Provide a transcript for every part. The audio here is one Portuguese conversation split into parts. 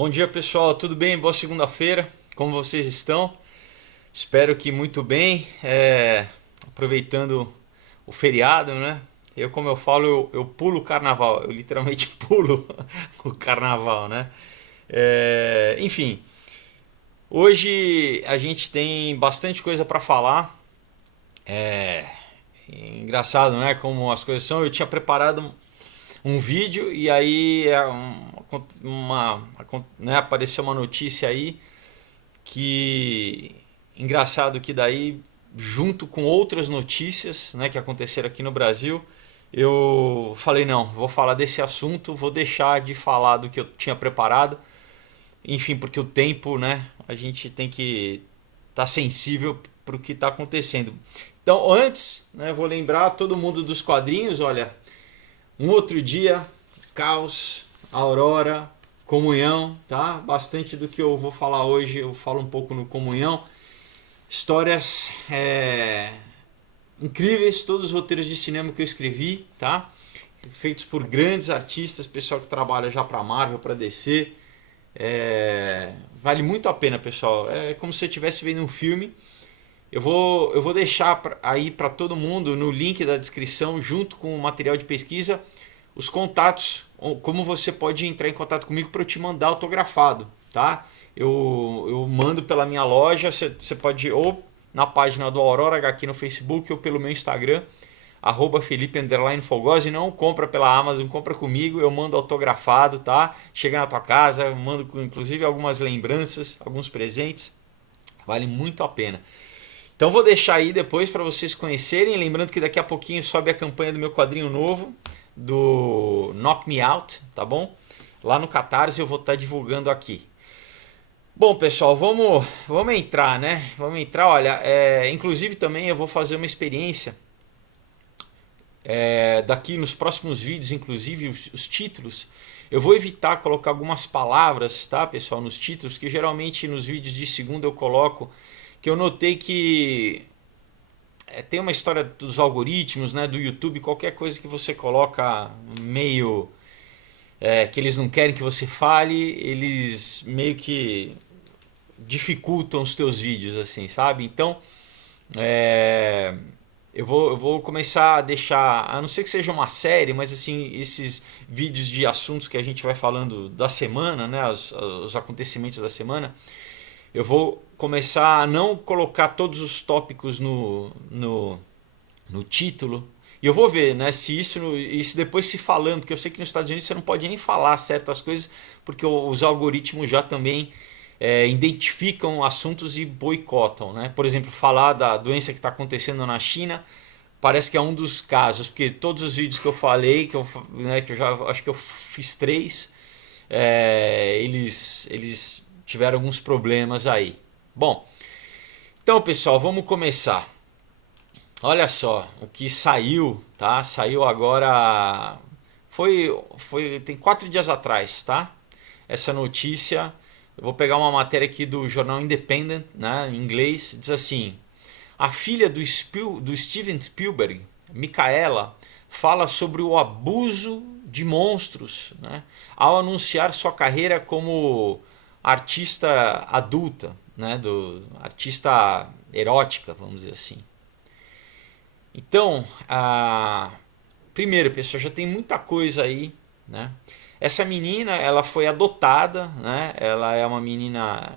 Bom dia pessoal, tudo bem? Boa segunda-feira, como vocês estão? Espero que muito bem, aproveitando o feriado, né? Como eu falo, eu pulo o carnaval, eu literalmente pulo o carnaval, né? Enfim, hoje a gente tem bastante coisa para falar. É engraçado, né? Como as coisas são. Eu tinha preparado um vídeo e aí né, apareceu uma notícia aí que engraçado que daí junto com outras notícias, né, que aconteceram aqui no Brasil, eu falei não, vou falar desse assunto, vou deixar de falar do que eu tinha preparado, enfim, porque o tempo, né, a gente tem que estar sensível para o que está acontecendo. Então, antes, né, vou lembrar todo mundo dos quadrinhos, olha, um outro dia, caos, aurora, comunhão, tá? Bastante do que eu vou falar hoje eu falo um pouco no comunhão. Histórias incríveis, todos os roteiros de cinema que eu escrevi, tá? Feitos por grandes artistas, pessoal que trabalha já para Marvel, para DC. Vale muito a pena, pessoal. É como se você estivesse vendo um filme. Eu vou deixar aí para todo mundo no link da descrição, junto com o material de pesquisa, os contatos, como você pode entrar em contato comigo para eu te mandar autografado, tá? Eu mando pela minha loja, você pode ou na página do Aurora HQ no Facebook ou pelo meu Instagram, @Felipe_Fogosi. Não compra pela Amazon, compra comigo, eu mando autografado, tá? Chega na tua casa, eu mando inclusive algumas lembranças, alguns presentes, vale muito a pena. Então vou deixar aí depois para vocês conhecerem. Lembrando que daqui a pouquinho sobe a campanha do meu quadrinho novo, do Knock Me Out, tá bom? Lá no Catarse eu vou estar divulgando aqui. Bom, pessoal, vamos entrar, né? Vamos entrar, olha, inclusive também eu vou fazer uma experiência daqui nos próximos vídeos, inclusive os títulos. Eu vou evitar colocar algumas palavras, tá, pessoal, nos títulos, que geralmente nos vídeos de segunda eu coloco, que eu notei que tem uma história dos algoritmos, né, do YouTube, qualquer coisa que você coloca meio que eles não querem que você fale, eles meio que dificultam os teus vídeos, assim, sabe? Então, é, eu vou começar a deixar, a não ser que seja uma série, mas assim, esses vídeos de assuntos que a gente vai falando da semana, né, os acontecimentos da semana, eu vou começar a não colocar todos os tópicos no título. E eu vou ver, né, se isso depois se falando, porque eu sei que nos Estados Unidos você não pode nem falar certas coisas, porque os algoritmos já também identificam assuntos e boicotam, né? Por exemplo, falar da doença que está acontecendo na China, parece que é um dos casos, porque todos os vídeos que eu falei, que eu já acho que eu fiz três, eles tiveram alguns problemas aí. Bom, então pessoal, vamos começar. Olha só o que saiu, tá? Saiu agora, tem 4 dias atrás, tá? Essa notícia. Eu vou pegar uma matéria aqui do jornal Independent, né, em inglês, diz assim: a filha do Steven Spielberg, Micaela, fala sobre o abuso de monstros, né, ao anunciar sua carreira como artista adulta, né, do artista erótica, vamos dizer assim. Então, primeiro, pessoal, já tem muita coisa aí, né? Essa menina, ela foi adotada, né? Ela é uma menina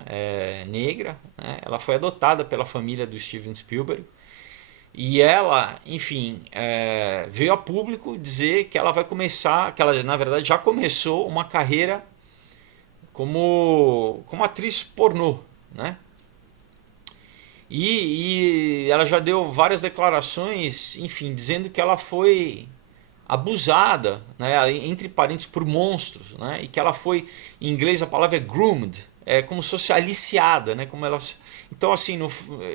negra, né? Ela foi adotada pela família do Steven Spielberg. E ela, enfim, veio a público dizer que ela vai começar, que ela na verdade já começou uma carreira como atriz pornô, né? E ela já deu várias declarações, enfim, dizendo que ela foi abusada, né, entre parênteses, por monstros, né, e que ela foi, em inglês a palavra é groomed, é como se fosse aliciada, né, como ela, então assim,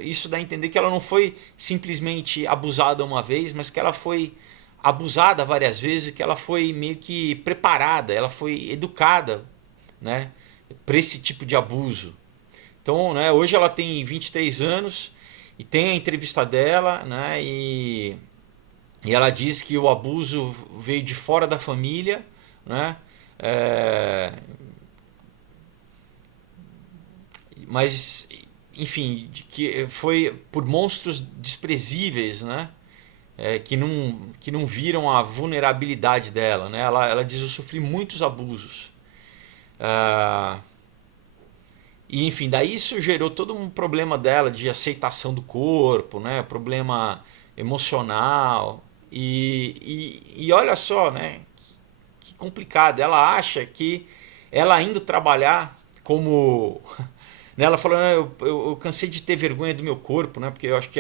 isso dá a entender que ela não foi simplesmente abusada uma vez, mas que ela foi abusada várias vezes, que ela foi meio que preparada, ela foi educada, né, para esse tipo de abuso. Então, né, hoje ela tem 23 anos e tem a entrevista dela, né, e ela diz que o abuso veio de fora da família, né, é, mas enfim, que foi por monstros desprezíveis, né? Que não viram a vulnerabilidade dela, né? Ela diz: eu sofri muitos abusos. Ah, e enfim, daí isso gerou todo um problema dela de aceitação do corpo, né? Problema emocional. E olha só, né? Que complicado. Ela acha que ela indo trabalhar como. Né, ela falou: "Ah, eu cansei de ter vergonha do meu corpo, né? Porque eu acho que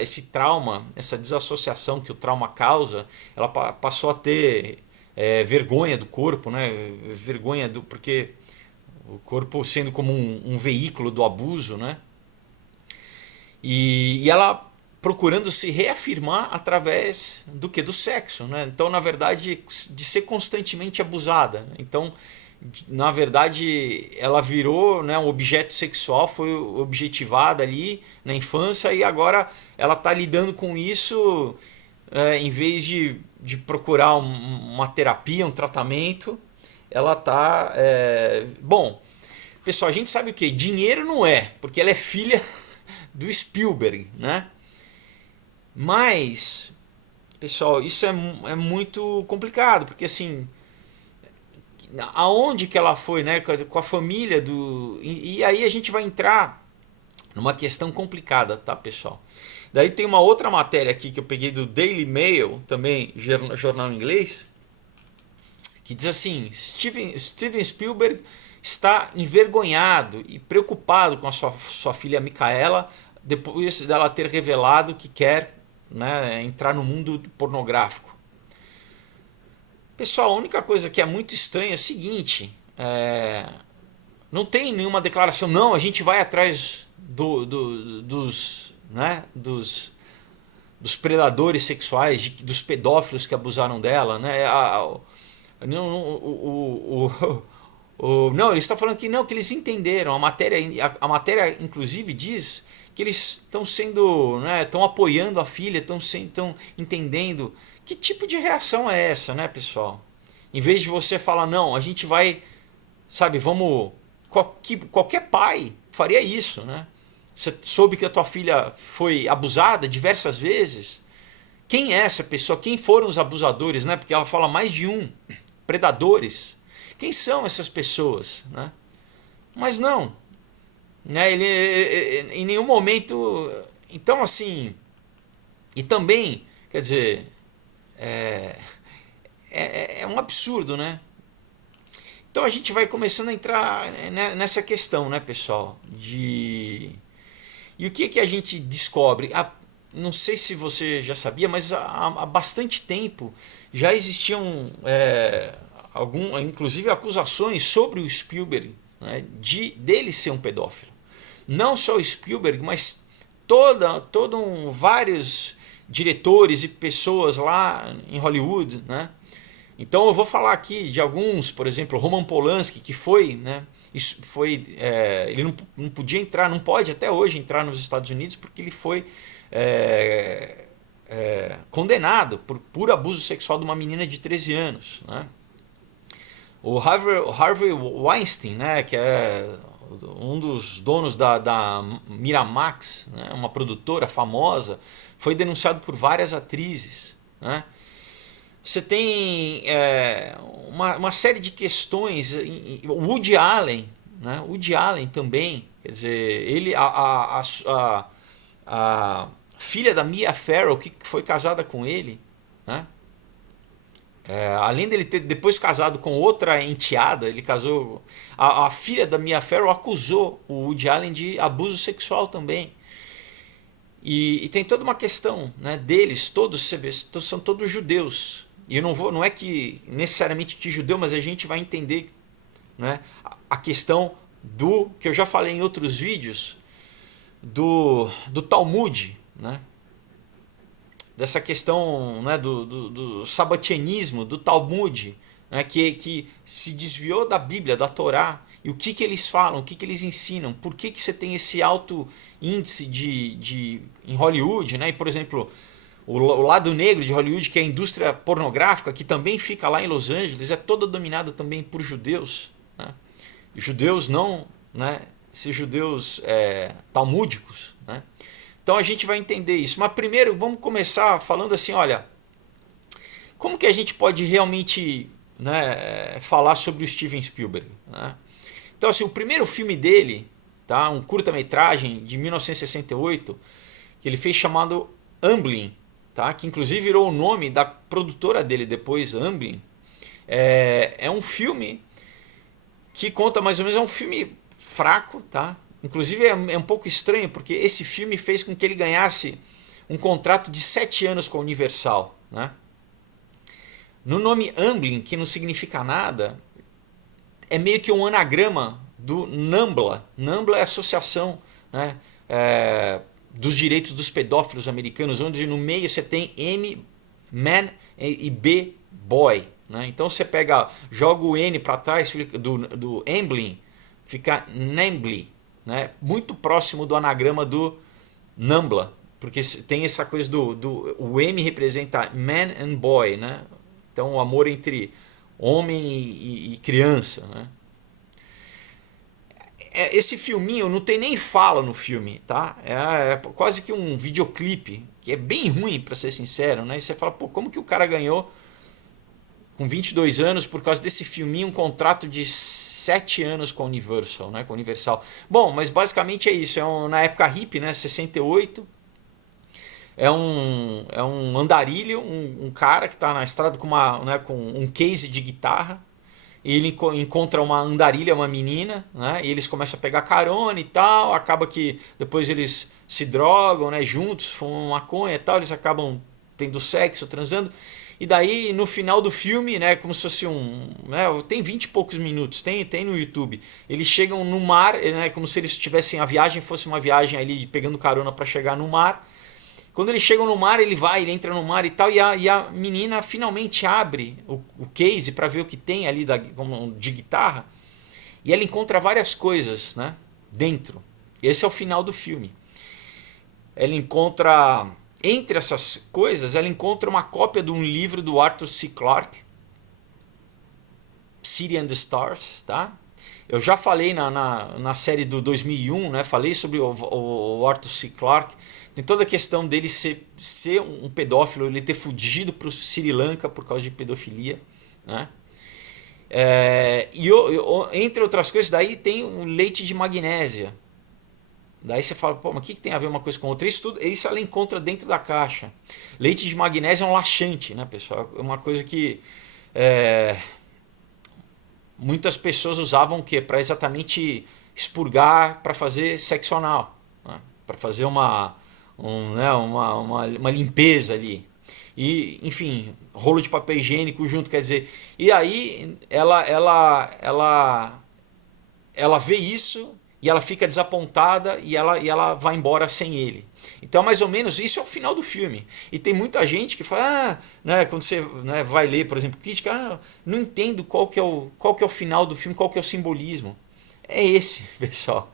esse trauma, essa desassociação que o trauma causa, ela passou a ter vergonha do corpo, né? Vergonha do. Porque o corpo sendo como um veículo do abuso, né? E ela procurando se reafirmar através do que? Do sexo, né? Então, na verdade, de ser constantemente abusada. Então, na verdade, ela virou, né, um objeto sexual, foi objetivada ali na infância e agora ela está lidando com isso em vez de procurar uma terapia, um tratamento, ela está... Bom, pessoal, a gente sabe o que? Dinheiro não é, porque ela é filha do Spielberg, né? Mas, pessoal, isso é muito complicado, porque assim, aonde que ela foi, né, com a família do... E aí a gente vai entrar numa questão complicada, tá, pessoal? Daí tem uma outra matéria aqui que eu peguei do Daily Mail, também jornal inglês, que diz assim: Steven Spielberg está envergonhado e preocupado com a sua filha Micaela depois dela ter revelado que quer, né, entrar no mundo pornográfico. Pessoal, a única coisa que é muito estranha é o seguinte: não tem nenhuma declaração, não, a gente vai atrás né, dos predadores sexuais, dos pedófilos que abusaram dela, né? Não, não, ele está falando que não, que eles entenderam. A matéria inclusive diz que eles estão sendo, né, estão apoiando a filha, estão entendendo. Que tipo de reação é essa, né, pessoal? Em vez de você falar, não, a gente vai, sabe, vamos. Qualquer pai faria isso, né? Você soube que a tua filha foi abusada diversas vezes. Quem é essa pessoa? Quem foram os abusadores, né? Porque ela fala mais de um. Predadores. Quem são essas pessoas, né? Mas não, né? Ele em nenhum momento. Então assim, e também, quer dizer, é um absurdo, né? Então a gente vai começando a entrar nessa questão, né, pessoal? E o que a gente descobre? Não sei se você já sabia, mas há bastante tempo já existiam inclusive acusações sobre o Spielberg, né, dele ser um pedófilo. Não só o Spielberg, mas vários diretores e pessoas lá em Hollywood, né? Então eu vou falar aqui de alguns, por exemplo, Roman Polanski, que foi, né? Ele não podia entrar, não pode até hoje entrar nos Estados Unidos porque ele foi condenado por abuso sexual de uma menina de 13 anos, né? O Harvey Weinstein, né, que é um dos donos da Miramax, né, uma produtora famosa, foi denunciado por várias atrizes, né? Você tem uma série de questões. O Woody Allen, né? Woody Allen também, quer dizer, ele, a filha da Mia Farrow, que foi casada com ele, né? Além dele ter depois casado com outra enteada, ele casou. A filha da Mia Farrow acusou o Woody Allen de abuso sexual também. E tem toda uma questão, né, deles, todos são todos judeus. E eu não é que necessariamente que judeu, mas a gente vai entender, né, a questão do que eu já falei em outros vídeos do Talmud, né? Dessa questão, né, do sabatianismo, do Talmud, né, que se desviou da Bíblia, da Torá. E o que eles falam, o que eles ensinam, por que você tem esse alto índice em Hollywood, né? E, por exemplo, o lado negro de Hollywood, que é a indústria pornográfica, que também fica lá em Los Angeles, é toda dominada também por judeus, né? Judeus não, né, talmúdicos, né? Então a gente vai entender isso. Mas primeiro vamos começar falando assim, olha, como que a gente pode realmente, né, falar sobre o Steven Spielberg, né? Então assim, o primeiro filme dele, tá, um curta-metragem de 1968, que ele fez chamado Amblin, tá, que inclusive virou o nome da produtora dele depois, Amblin. É um filme que conta mais ou menos, é um filme fraco, tá? Inclusive é um pouco estranho, porque esse filme fez com que ele ganhasse um contrato de 7 anos com a Universal, né? No nome Amblin, que não significa nada, é meio que um anagrama do NAMBLA. NAMBLA é a associação, né, dos direitos dos pedófilos americanos, onde no meio você tem M, man, e B, boy. Né? Então você joga o N para trás do Amblin, fica NAMBLY, né? Muito próximo do anagrama do NAMBLA, porque tem essa coisa o M representa man and boy, né? Então o amor entre homem e criança, né? Esse filminho não tem nem fala no filme, tá? É quase que um videoclipe, que é bem ruim, para ser sincero, né? E você fala, pô, como que o cara ganhou com 22 anos por causa desse filminho um contrato de 7 anos com a Universal, né? Com a Universal. Bom, mas basicamente é isso, na época hippie, né? 68. É um andarilho, um cara que está na estrada com um case de guitarra. E ele encontra uma andarilha, uma menina, né? E eles começam a pegar carona e tal. Acaba que depois eles se drogam, né? Juntos, fumam maconha e tal. Eles acabam tendo sexo, transando. E daí no final do filme, né? Como se fosse né, tem 20 e poucos minutos, tem no YouTube. Eles chegam no mar, né? Como se eles tivessem a viagem, fosse uma viagem ali pegando carona para chegar no mar. Quando eles chegam no mar, ele entra no mar e tal, e a menina finalmente abre o case para ver o que tem ali de guitarra, e ela encontra várias coisas, né, dentro. Esse é o final do filme. Ela encontra, entre essas coisas, ela encontra uma cópia de um livro do Arthur C. Clarke, City and the Stars, tá? Eu já falei na série do 2001, né? Falei sobre o Arthur C. Clarke. Tem toda a questão dele ser um pedófilo, ele ter fugido para o Sri Lanka por causa de pedofilia, né? Entre outras coisas, daí tem o leite de magnésia. Daí você fala, pô, mas o que tem a ver uma coisa com outra? Isso ela encontra dentro da caixa. Leite de magnésio é um laxante, né, pessoal? É uma coisa que muitas pessoas usavam o quê? Para exatamente expurgar, para fazer sexo anal, né? Para fazer uma limpeza ali. E, enfim, rolo de papel higiênico junto, quer dizer. E aí ela vê isso e ela fica desapontada e ela vai embora sem ele. Então, mais ou menos, isso é o final do filme. E tem muita gente que fala, né, quando você, né, vai ler, por exemplo, crítica, não entendo qual que é o final do filme, qual que é o simbolismo. É esse, pessoal.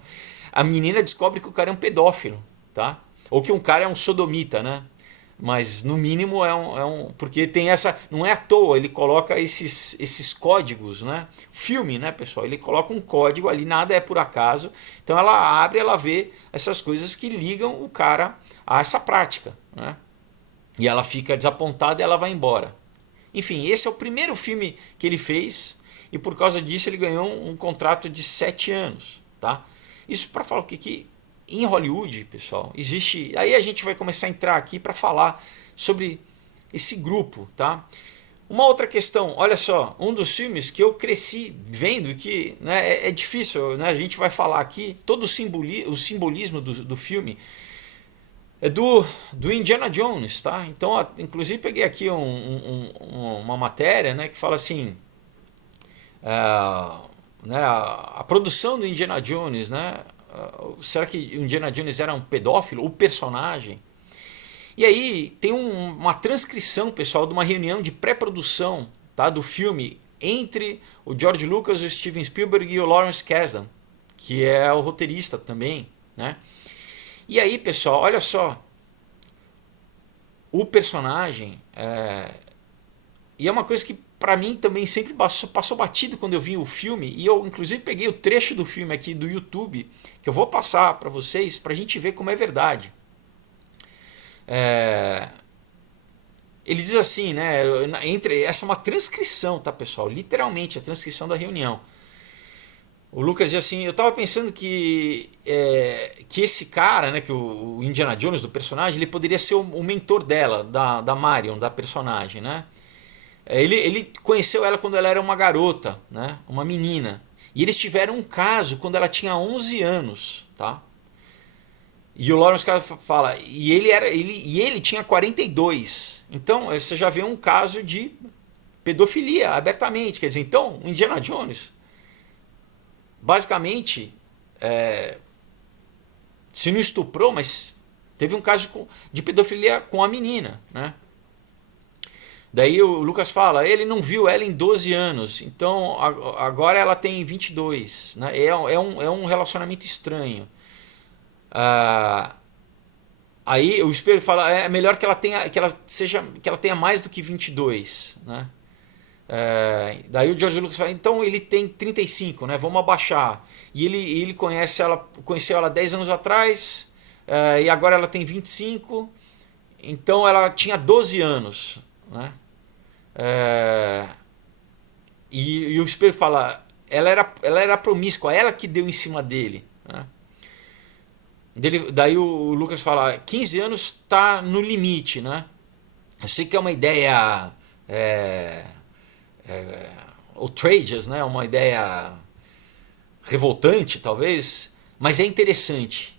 A menina descobre que o cara é um pedófilo, tá? Ou que um cara é um sodomita, né? Mas no mínimo porque tem essa, não é à toa, ele coloca esses códigos, né? Filme, né, pessoal? Ele coloca um código ali, nada é por acaso. Então ela abre, ela vê essas coisas que ligam o cara a essa prática, né? E ela fica desapontada e ela vai embora. Enfim, esse é o primeiro filme que ele fez e por causa disso ele ganhou um contrato de 7 anos, tá? Isso para falar o que em Hollywood, pessoal, existe. Aí a gente vai começar a entrar aqui para falar sobre esse grupo, tá? Uma outra questão, olha só, um dos filmes que eu cresci vendo que, né, é difícil, né, a gente vai falar aqui, todo o simbolismo do filme é do Indiana Jones, tá? Então, inclusive peguei aqui uma matéria, né, que fala assim, né, a produção do Indiana Jones, né? Será que Indiana Jones era um pedófilo? O personagem? E aí tem uma transcrição, pessoal, de uma reunião de pré-produção, tá, do filme entre o George Lucas, o Steven Spielberg e o Lawrence Kasdan, que é o roteirista também, né? E aí, pessoal, olha só, o personagem e é uma coisa que para mim também sempre passou batido quando eu vi o filme, e eu inclusive peguei o trecho do filme aqui do YouTube, que eu vou passar para vocês, para a gente ver como é verdade. É, ele diz assim, né? Essa é uma transcrição, tá, pessoal? Literalmente a transcrição da reunião. O Lucas diz assim: eu tava pensando que esse cara, né, que o Indiana Jones do personagem, ele poderia ser o mentor dela, da Marion, da personagem, né? Ele conheceu ela quando ela era uma garota, né? Uma menina. E eles tiveram um caso quando ela tinha 11 anos, tá? E o Lawrence fala, ele tinha 42. Então, você já vê um caso de pedofilia abertamente, quer dizer, então, o Indiana Jones basicamente se não estuprou, mas teve um caso de pedofilia com a menina, né? Daí o Lucas fala, ele não viu ela em 12 anos, então agora ela tem 22, né? É um relacionamento estranho. Ah, aí o espelho fala, é melhor que ela tenha mais do que 22, né? Daí o George Lucas fala, então ele tem 35, né? Vamos abaixar. E ele conheceu ela 10 anos atrás, e agora ela tem 25, então ela tinha 12 anos, né? E o espelho fala, ela era promíscua, ela que deu em cima dele, né? Daí o Lucas fala, 15 anos está no limite, né? Eu sei que é uma ideia outrageous, né? Uma ideia revoltante, talvez, mas é interessante.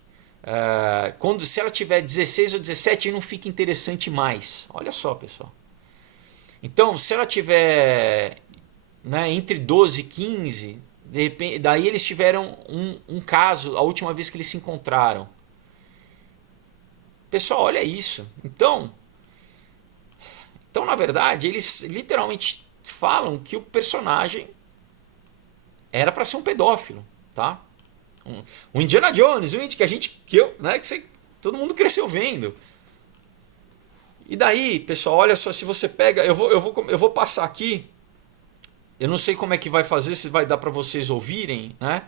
Se ela tiver 16 ou 17, não fica interessante mais. Olha só, pessoal. Então, se ela tiver, né, entre 12 e 15, de repente, daí eles tiveram um caso, a última vez que eles se encontraram. Pessoal, olha isso. Então, na verdade, eles literalmente falam que o personagem era para ser um pedófilo, tá? Um Indiana Jones, todo mundo cresceu vendo. E daí, pessoal, olha só, se você pega, eu vou passar aqui. Eu não sei como é que vai fazer, se vai dar para vocês ouvirem, né?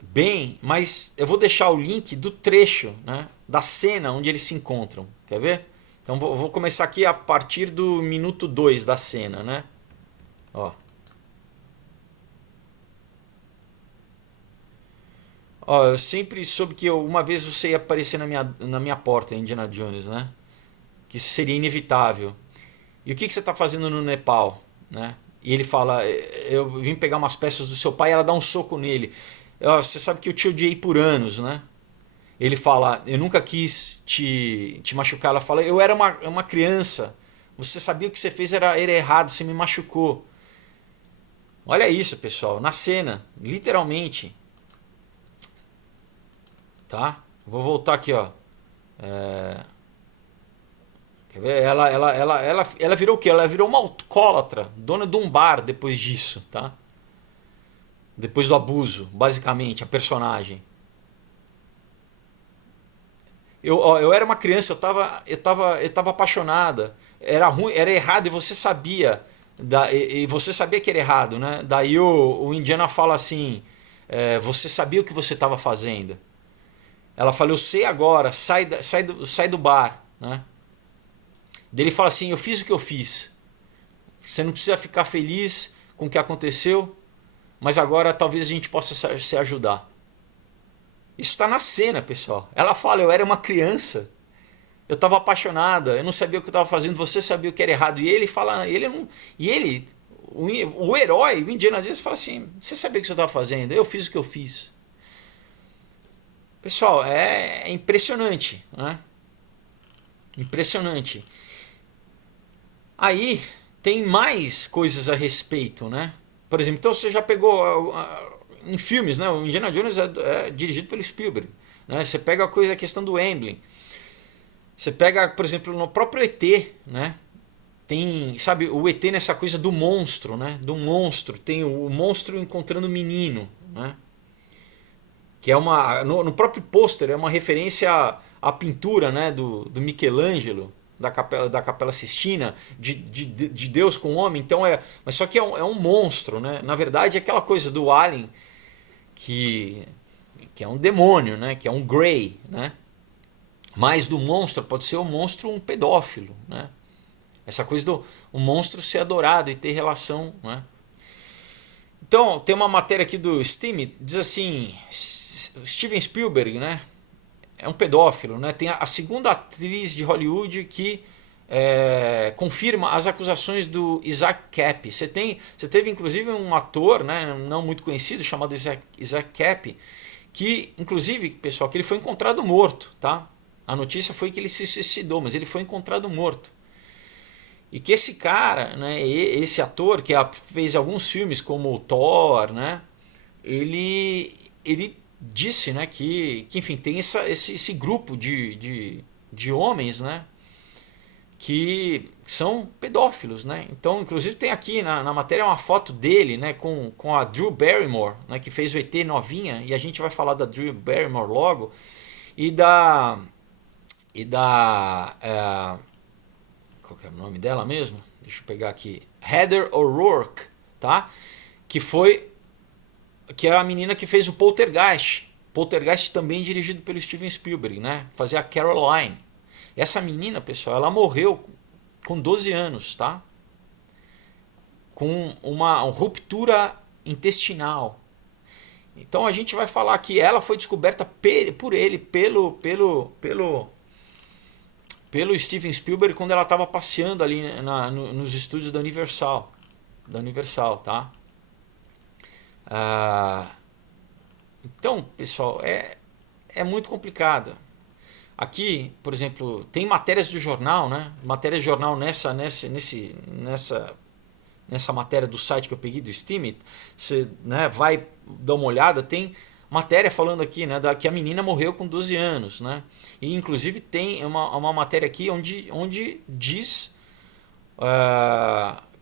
Bem, mas eu vou deixar o link do trecho, né, da cena onde eles se encontram. Quer ver? Então vou começar aqui a partir do minuto 2 da cena, né? Ó. Ó, eu sempre soube que uma vez você ia aparecer na minha porta, Indiana Jones, né? Que isso seria inevitável. E o que você está fazendo no Nepal, né? E ele fala, eu vim pegar umas peças do seu pai, e ela dá um soco nele. Você sabe que eu te odiei por anos, né? Ele fala, eu nunca quis te machucar. Ela fala, eu era uma criança. Você sabia o que você fez era errado, você me machucou. Olha isso, pessoal, na cena, literalmente. Tá? Vou voltar aqui, ó. Quer ver? Ela virou o quê? Ela virou uma alcoólatra, dona de um bar depois disso, tá? Depois do abuso, basicamente, a personagem. Eu era uma criança, eu tava apaixonada. Era ruim, era errado e você sabia. E você sabia que era errado, né? Daí o Indiana fala assim: você sabia o que você estava fazendo. Ela fala: eu sei agora, sai do bar, né? Daí ele fala assim: eu fiz o que eu fiz. Você não precisa ficar feliz com o que aconteceu, mas agora talvez a gente possa se ajudar. Isso está na cena, pessoal. Ela fala: eu era uma criança, eu estava apaixonada, eu não sabia o que eu estava fazendo, você sabia o que era errado. E ele fala, o herói, o Indiana Jones, fala assim: você sabia o que você estava fazendo? Eu fiz o que eu fiz. Pessoal, é impressionante, né? Impressionante. Aí tem mais coisas a respeito, né? Por exemplo, então você já pegou em filmes, né? O Indiana Jones é dirigido pelo Spielberg, né? Você pega a questão do Amblin. Você pega, por exemplo, no próprio ET, né? Tem, sabe, o ET nessa coisa do monstro, né? Do monstro, tem o monstro encontrando o menino, né? Que é no próprio pôster é uma referência à pintura, né, do Michelangelo, da Capela Sistina, de Deus com o homem. Então mas só que é um monstro, né? Na verdade é aquela coisa do Alien que é um demônio, né? Que é um Grey, né? Mas do monstro pode ser o monstro um pedófilo, né? Essa coisa do o monstro ser adorado e ter relação, né? Então, tem uma matéria aqui do Steam, diz assim, Steven Spielberg, né? É um pedófilo, né? Tem a segunda atriz de Hollywood que confirma as acusações do Isaac Capp. Você teve inclusive um ator, né, não muito conhecido, chamado Isaac Capp, que inclusive, pessoal, que ele foi encontrado morto, tá? A notícia foi que ele se suicidou, mas ele foi encontrado morto. E que esse cara, né, esse ator que fez alguns filmes como o Thor, né, ele disse, né, que enfim, tem esse grupo de homens, né, que são pedófilos, né? Então, inclusive tem aqui na matéria uma foto dele, né, com a Drew Barrymore, né, que fez o ET novinha, e a gente vai falar da Drew Barrymore logo, e qual que é o nome dela mesmo? Deixa eu pegar aqui. Heather O'Rourke, tá? Que era a menina que fez o Poltergeist. Poltergeist também dirigido pelo Steven Spielberg, né? Fazia a Caroline. Essa menina, pessoal, ela morreu com 12 anos, tá? Com uma ruptura intestinal. Então a gente vai falar que ela foi descoberta por ele, pelo Steven Spielberg quando ela estava passeando ali nos estúdios da Universal. Tá? Então, pessoal, é muito complicado. Aqui, por exemplo, tem matérias do jornal, né? Matérias do jornal nessa matéria do site que eu peguei do Steam. Você, né, vai dar uma olhada, tem matéria falando aqui, né, que a menina morreu com 12 anos, né? E inclusive tem uma matéria aqui onde diz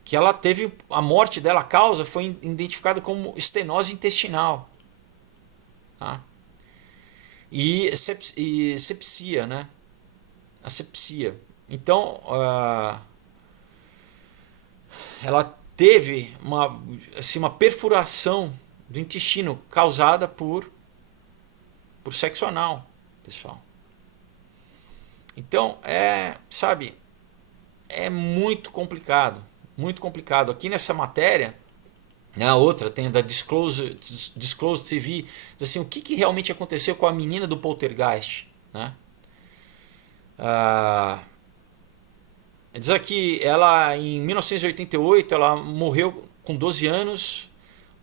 que ela teve a morte dela, a causa foi identificada como estenose intestinal, tá? E sepsia, né? A sepsia. Então, ela teve uma perfuração do intestino causada por sexo anal, pessoal. Então, sabe, é muito complicado, muito complicado. Aqui nessa matéria, a outra tem da Disclosure TV, diz assim, o que realmente aconteceu com a menina do Poltergeist, né? Diz aqui, ela em 1988 ela morreu com 12 anos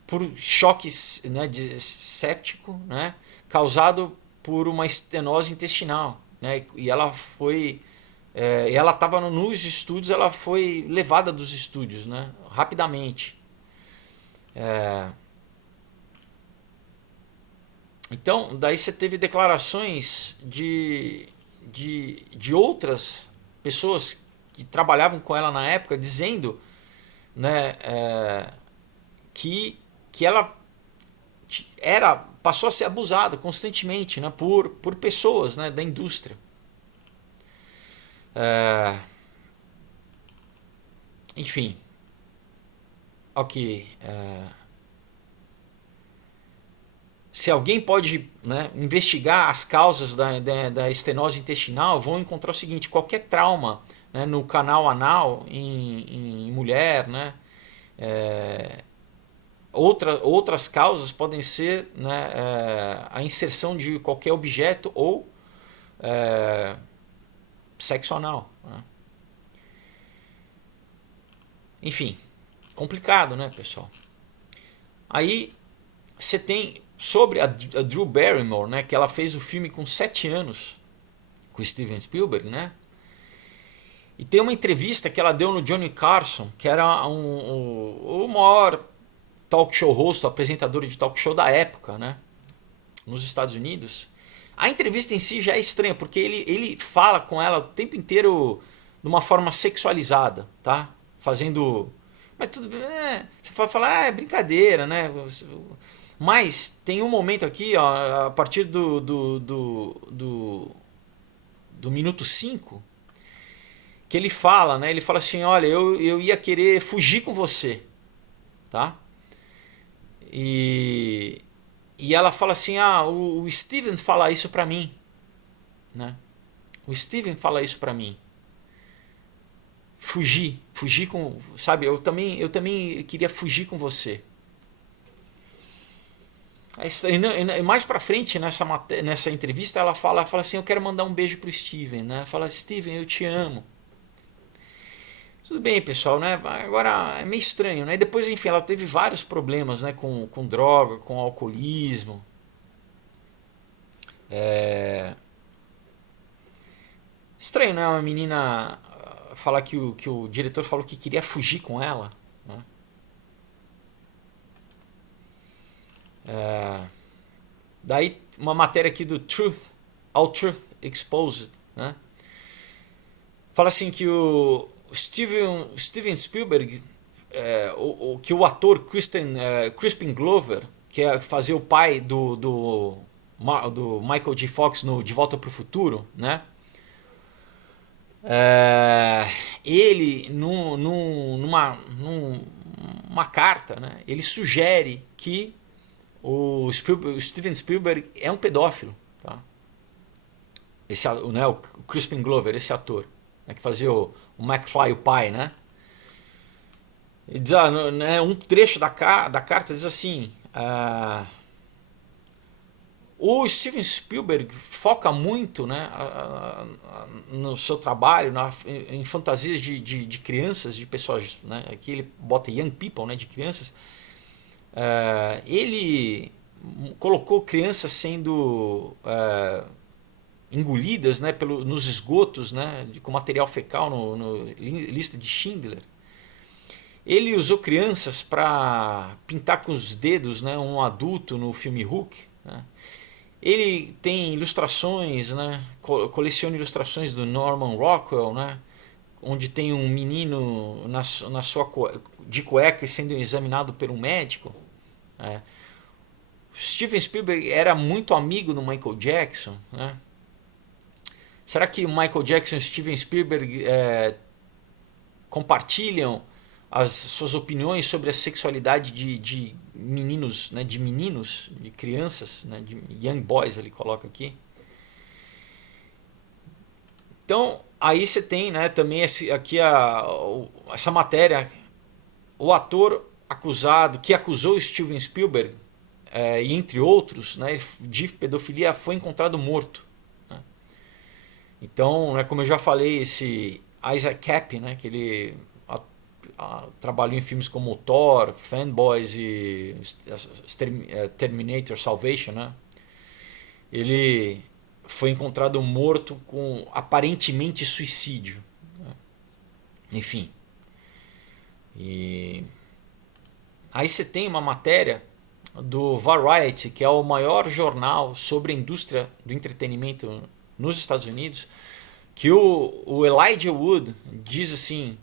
por choque, né, séptico, né, causado por uma estenose intestinal, né, e ela estava nos estúdios, ela foi levada dos estúdios, né, rapidamente. Então, daí você teve declarações de outras pessoas que trabalhavam com ela na época, dizendo, né, que ela passou a ser abusada constantemente, né, por pessoas, né, da indústria. Enfim, ok. Se alguém pode, né, investigar as causas da estenose intestinal, vão encontrar o seguinte: qualquer trauma, né, no canal anal em mulher, né, outras causas podem ser, né, a inserção de qualquer objeto ou sexo anal, né? Enfim, complicado, né, pessoal? Aí você tem sobre a Drew Barrymore, né, que ela fez o filme com 7 anos com Steven Spielberg, né? E tem uma entrevista que ela deu no Johnny Carson, que era o maior talk show host, apresentador de talk show da época, né, nos Estados Unidos. A entrevista em si já é estranha, porque ele fala com ela o tempo inteiro de uma forma sexualizada, tá? Fazendo... Mas tudo bem, você vai falar, é brincadeira, né? Mas tem um momento aqui, ó, a partir do minuto 5, que ele fala, né? Ele fala assim, olha, eu ia querer fugir com você, tá? E, e ela fala assim, o Steven fala isso pra mim, né? O Steven fala isso pra mim. Fugir com, sabe? Eu também queria fugir com você. E mais pra frente nessa entrevista ela fala assim, eu quero mandar um beijo pro Steven, né? Ela fala, Steven, eu te amo. Tudo bem, pessoal, né? Agora é meio estranho, né? E depois, enfim, ela teve vários problemas, né? Com droga, com alcoolismo. É... Estranho, né? Uma menina falar que o diretor falou que queria fugir com ela, né? É... Daí, uma matéria aqui do Truth, All Truth Exposed, né? Fala assim que o Steven Spielberg, que o ator Crispin Glover, que é fazer o pai do Michael J. Fox no De Volta para o Futuro, né? Ele numa carta, né? Ele sugere que o Steven Spielberg é um pedófilo, tá? Né, o Crispin Glover, esse ator, né, que fazia o McFly, o pai, né? E diz, né, um trecho da carta diz assim: o Steven Spielberg foca muito, né, no seu trabalho em fantasias de crianças, de pessoas, né, aqui ele bota young people, né, de crianças. Ele colocou crianças sendo engolidas, né, nos esgotos, né, com material fecal no lista de Schindler. Ele usou crianças para pintar com os dedos, né, um adulto no filme Hook, né. Ele tem ilustrações, né, coleciona ilustrações do Norman Rockwell, né, onde tem um menino na sua de cueca sendo examinado por um médico. Né. Steven Spielberg era muito amigo do Michael Jackson, né? Será que o Michael Jackson e Steven Spielberg compartilham as suas opiniões sobre a sexualidade de meninos, né, de crianças, né, de young boys, ele coloca aqui. Então, aí você tem, né, também essa matéria, o ator acusado, que acusou Steven Spielberg, e entre outros, né, de pedofilia, foi encontrado morto. Né? Então, né, como eu já falei, esse Isaac Capp, né, que ele trabalhou em filmes como Thor, Fanboys e Terminator Salvation, né? Ele foi encontrado morto com aparentemente suicídio, né? Enfim. E aí você tem uma matéria do Variety, que é o maior jornal sobre a indústria do entretenimento nos Estados Unidos, que o Elijah Wood diz assim: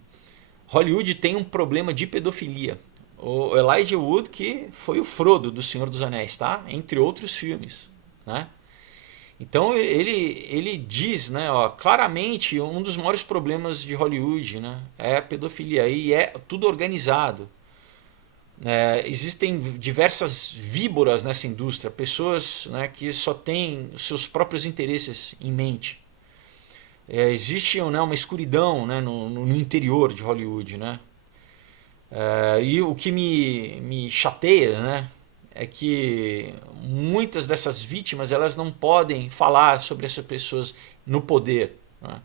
Hollywood tem um problema de pedofilia. O Elijah Wood, que foi o Frodo do Senhor dos Anéis, tá? Entre outros filmes, né? Então ele diz, né, ó, claramente um dos maiores problemas de Hollywood, né, é a pedofilia, e é tudo organizado. Existem diversas víboras nessa indústria, pessoas, né, que só têm os seus próprios interesses em mente. Existe, né, uma escuridão, né, no interior de Hollywood, né? E o que me chateia, né, é que muitas dessas vítimas elas não podem falar sobre essas pessoas no poder. Né?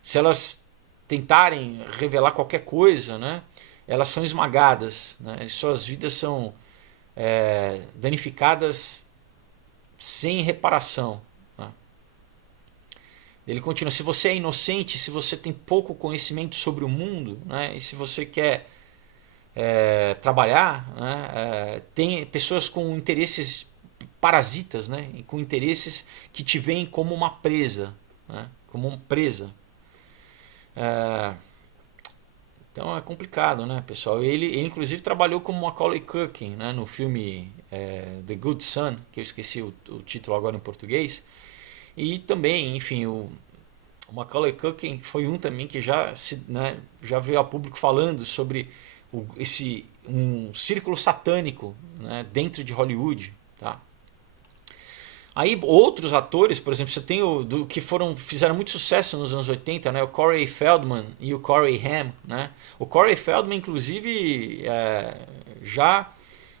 Se elas tentarem revelar qualquer coisa, né, elas são esmagadas, né, e suas vidas são danificadas sem reparação. Né? Ele continua: se você é inocente, se você tem pouco conhecimento sobre o mundo, né, e se você quer trabalhar, né, tem pessoas com interesses parasitas, né, e com interesses que te veem como uma presa, né, como uma presa. Então é complicado, né, pessoal? Ele inclusive trabalhou como Macaulay Culkin, né, no filme The Good Son, que eu esqueci o título agora em português. E também, enfim, O Macaulay Culkin foi um também que né, já veio a público falando sobre um círculo satânico, né, dentro de Hollywood, tá? Aí outros atores, por exemplo, você tem que fizeram muito sucesso nos anos 80, né? O Corey Feldman e o Corey Haim, né? O Corey Feldman, inclusive, já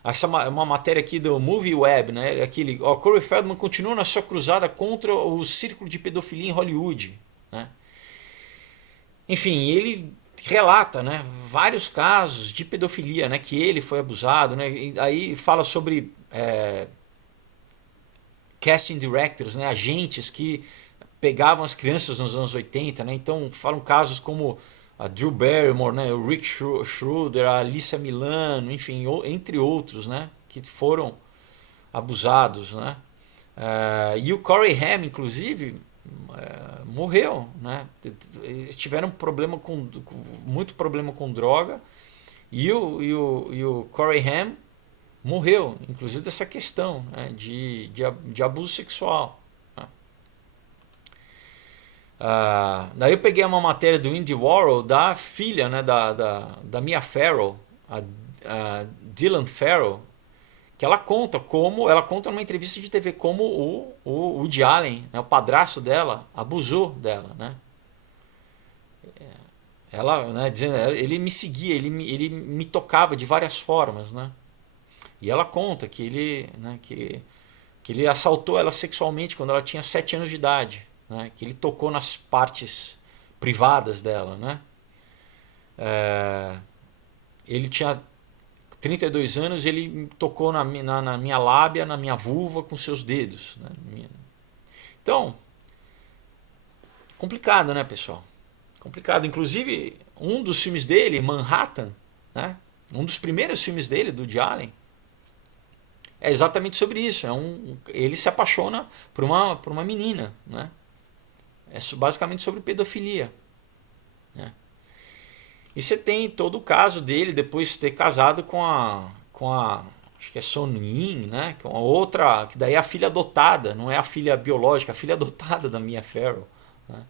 essa é uma matéria aqui do Movie Web, né? O Corey Feldman continua na sua cruzada contra o círculo de pedofilia em Hollywood, né? Enfim, ele relata, né, vários casos de pedofilia, né, que ele foi abusado, né? E aí fala sobre casting directors, né, agentes que pegavam as crianças nos anos 80, né? Então falam casos como a Drew Barrymore, né, o Rick Schroeder, a Alicia Milano, enfim, entre outros, né, que foram abusados, né? E o Corey Haim, inclusive, morreu, né? Eles tiveram muito problema com droga e o Corey Haim morreu, inclusive dessa questão, né, de abuso sexual. Né? Daí eu peguei uma matéria do Andy Warhol da filha, né, da Mia Farrow, a Dylan Farrow, que ela conta numa entrevista de TV como o Woody Allen, né, o padrasto dela, abusou dela, né? Ela, né, dizendo, ele me seguia, ele me tocava de várias formas, né? E ela conta que que ele assaltou ela sexualmente quando ela tinha 7 anos de idade, né? Que ele tocou nas partes privadas dela, né? Ele tinha 32 anos, ele tocou na minha lábia, na minha vulva com seus dedos, né? Então, complicado, né, pessoal? Complicado. Inclusive, um dos filmes dele, Manhattan, né? Um dos primeiros filmes dele, do Woody Allen, é exatamente sobre isso. Ele se apaixona por uma menina, né? É basicamente sobre pedofilia, né? E você tem todo o caso dele depois de ter casado com a acho que é Son Yin, né? Que é uma outra, que daí é a filha adotada, não é a filha biológica, a filha adotada da Mia Farrow, né?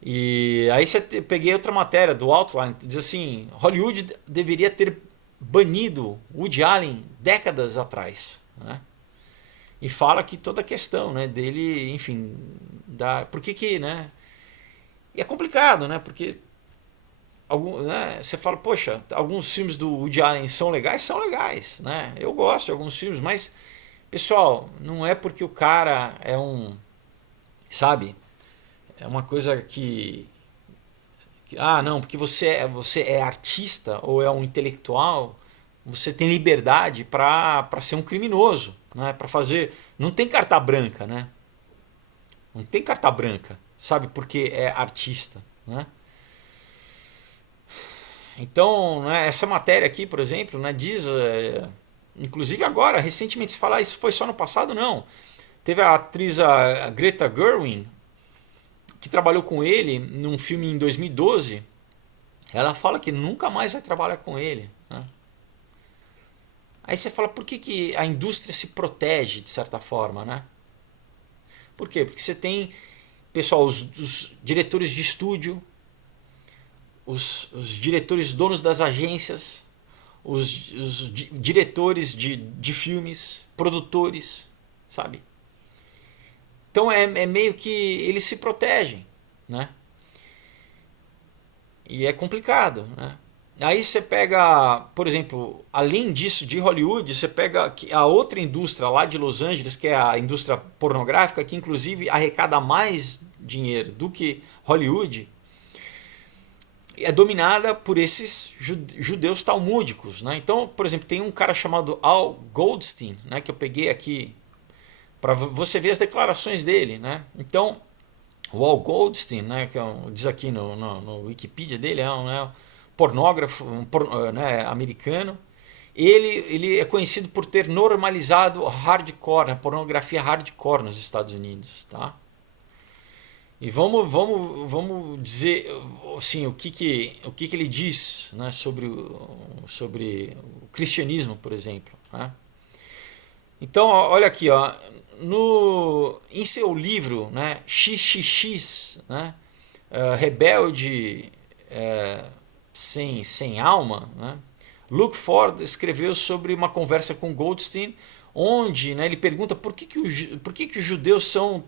E aí peguei outra matéria do Outline, diz assim, Hollywood deveria ter banido Woody Allen décadas atrás, né? E fala que toda a questão, né, dele, enfim, por que, né? E é complicado, né? Porque né, você fala, poxa, alguns filmes do Woody Allen são legais, né? Eu gosto de alguns filmes, mas pessoal, não é porque o cara sabe, é uma coisa não, porque você é artista ou é um intelectual, você tem liberdade para ser um criminoso, né? Para fazer, não tem carta branca, né? Não tem carta branca, sabe? Porque é artista, né? Então, né, essa matéria aqui, por exemplo, né, diz, inclusive agora, recentemente, se falar isso foi só no passado, não. Teve a atriz a Greta Gerwig, que trabalhou com ele num filme em 2012. Ela fala que nunca mais vai trabalhar com ele, né? Aí você fala, por que a indústria se protege de certa forma, né? Por quê? Porque você tem, pessoal, os diretores de estúdio, os diretores donos das agências, os diretores de filmes, produtores, sabe? Então é meio que eles se protegem, né? E é complicado, né? Aí você pega, por exemplo, além disso de Hollywood, você pega a outra indústria lá de Los Angeles, que é a indústria pornográfica, que inclusive arrecada mais dinheiro do que Hollywood, é dominada por esses judeus talmúdicos, né? Então, por exemplo, tem um cara chamado Al Goldstein, né, que eu peguei aqui para você ver as declarações dele, né? Então, o Al Goldstein, né, que diz aqui no Wikipedia dele, é pornógrafo, né, americano. Ele é conhecido por ter normalizado hardcore, né, pornografia hardcore nos Estados Unidos, tá? E vamos dizer assim, o que ele diz, né, sobre o cristianismo, por exemplo, né? Então, olha aqui, ó, em seu livro, né, XXX, né, Rebelde sem alma, né, Luke Ford escreveu sobre uma conversa com Goldstein, onde, né, ele pergunta por que os judeus são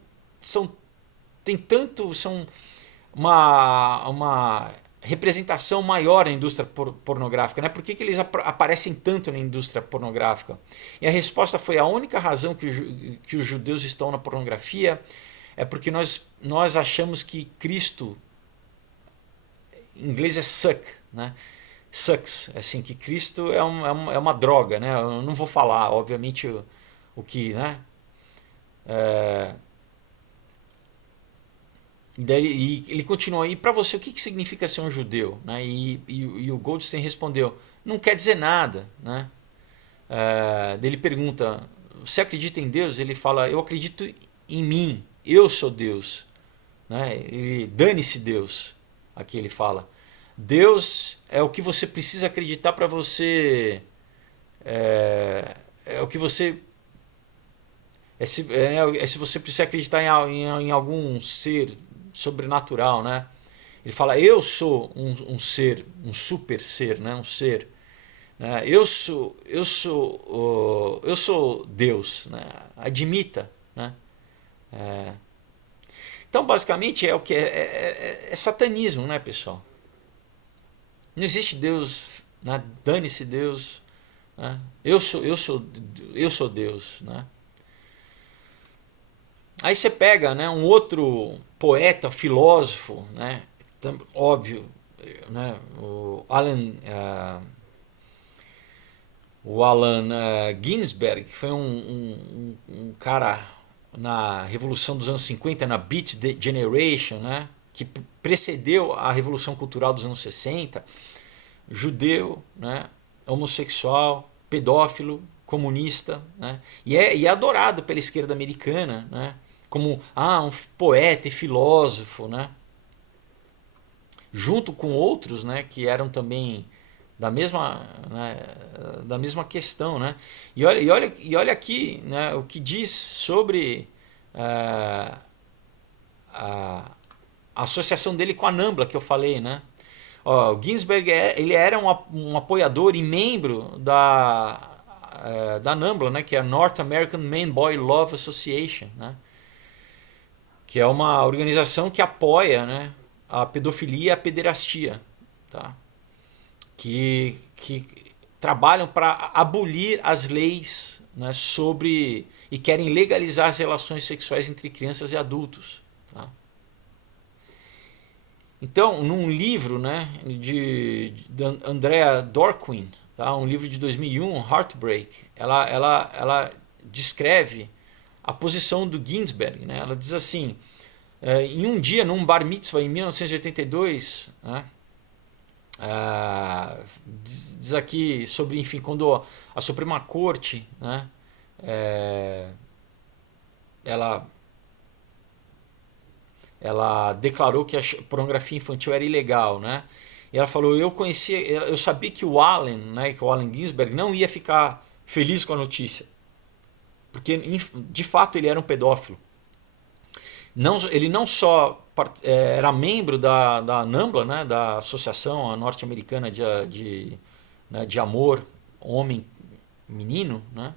uma representação maior na indústria pornográfica, né? Por que eles aparecem tanto na indústria pornográfica? E a resposta foi: a única razão que os judeus estão na pornografia é porque nós achamos que Cristo, em inglês é suck, né? Sucks, assim, que Cristo é uma droga, né? Eu não vou falar, obviamente, o que, né? É, e ele continuou: e para você o que significa ser um judeu? Né? E o Goldstein respondeu: não quer dizer nada. Né? Ele pergunta: você acredita em Deus? Ele fala: eu acredito em mim, eu sou Deus. Né? Dane-se Deus. Aqui ele fala: Deus é o que você precisa acreditar para você. É o que você. Se você precisa acreditar em algum ser sobrenatural, né? Ele fala: eu sou um ser, um super ser, né? Um ser, né? Eu sou Deus, né? Admita, né? É, então, basicamente é o que é satanismo, né, pessoal? Não existe Deus, né? Dane-se Deus, né? Eu sou Deus, né? Aí você pega, né, um outro poeta, filósofo, né, óbvio, né, o Allen Ginsberg, que foi um cara na Revolução dos anos 50, na Beat Generation, né, que precedeu a Revolução Cultural dos anos 60, judeu, né, homossexual, pedófilo, comunista, né, e é adorado pela esquerda americana, né, como um poeta e filósofo, né, junto com outros, né, que eram também né, da mesma questão, né? E olha aqui, né, o que diz sobre a associação dele com a NAMBLA que eu falei, né? Ó, o Ginsberg ele era um apoiador e membro da NAMBLA, né, que é a North American Man Boy Love Association, né, que é uma organização que apoia, né, a pedofilia e a pederastia, tá? Que trabalham para abolir as leis, né, sobre e querem legalizar as relações sexuais entre crianças e adultos. Tá? Então, num livro, né, de Andrea Dworkin, tá, um livro de 2001, Heartbreak, ela descreve a posição do Ginsberg. Né? Ela diz assim: em um dia, num bar mitzvah em 1982, né, diz aqui sobre, enfim, quando a Suprema Corte, né, ela ela declarou que a pornografia infantil era ilegal, né? E ela falou: eu sabia que o Allen, né, que o Allen Ginsberg não ia ficar feliz com a notícia, porque de fato ele era um pedófilo. Ele não só era membro da NAMBLA, né, da Associação Norte-Americana né, de Amor Homem-Menino, né,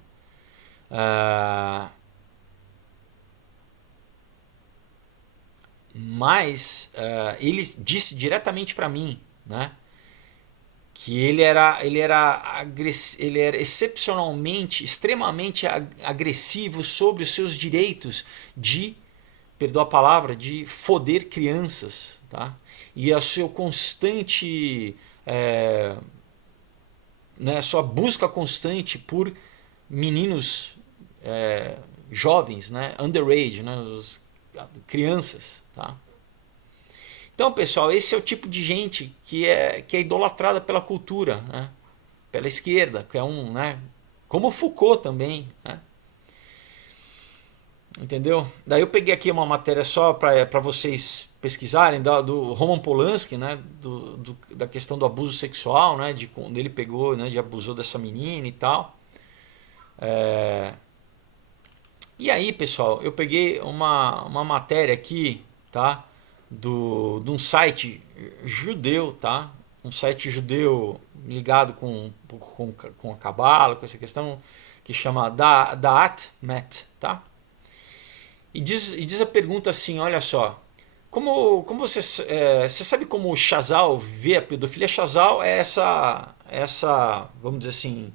mas ele disse diretamente para mim, né, que ele era excepcionalmente, extremamente agressivo sobre os seus direitos de, perdoa a palavra, de foder crianças, tá? E a sua constante, né, sua busca constante por meninos jovens, né, underage, né, crianças, tá? Então, pessoal, esse é o tipo de gente que é idolatrada pela cultura, né, pela esquerda, que é né, como Foucault também, né? Entendeu? Daí eu peguei aqui uma matéria só para vocês pesquisarem do Roman Polanski, né, da questão do abuso sexual, né, de quando ele pegou, né, de abusou dessa menina e tal. E aí, pessoal, eu peguei uma matéria aqui, tá? De um site judeu, tá? Um site judeu ligado com a Cabala, com essa questão que chama Da'at Met, tá? E diz a pergunta assim, olha só, como você, você sabe como o Chazal vê a pedofilia? Chazal é vamos dizer assim,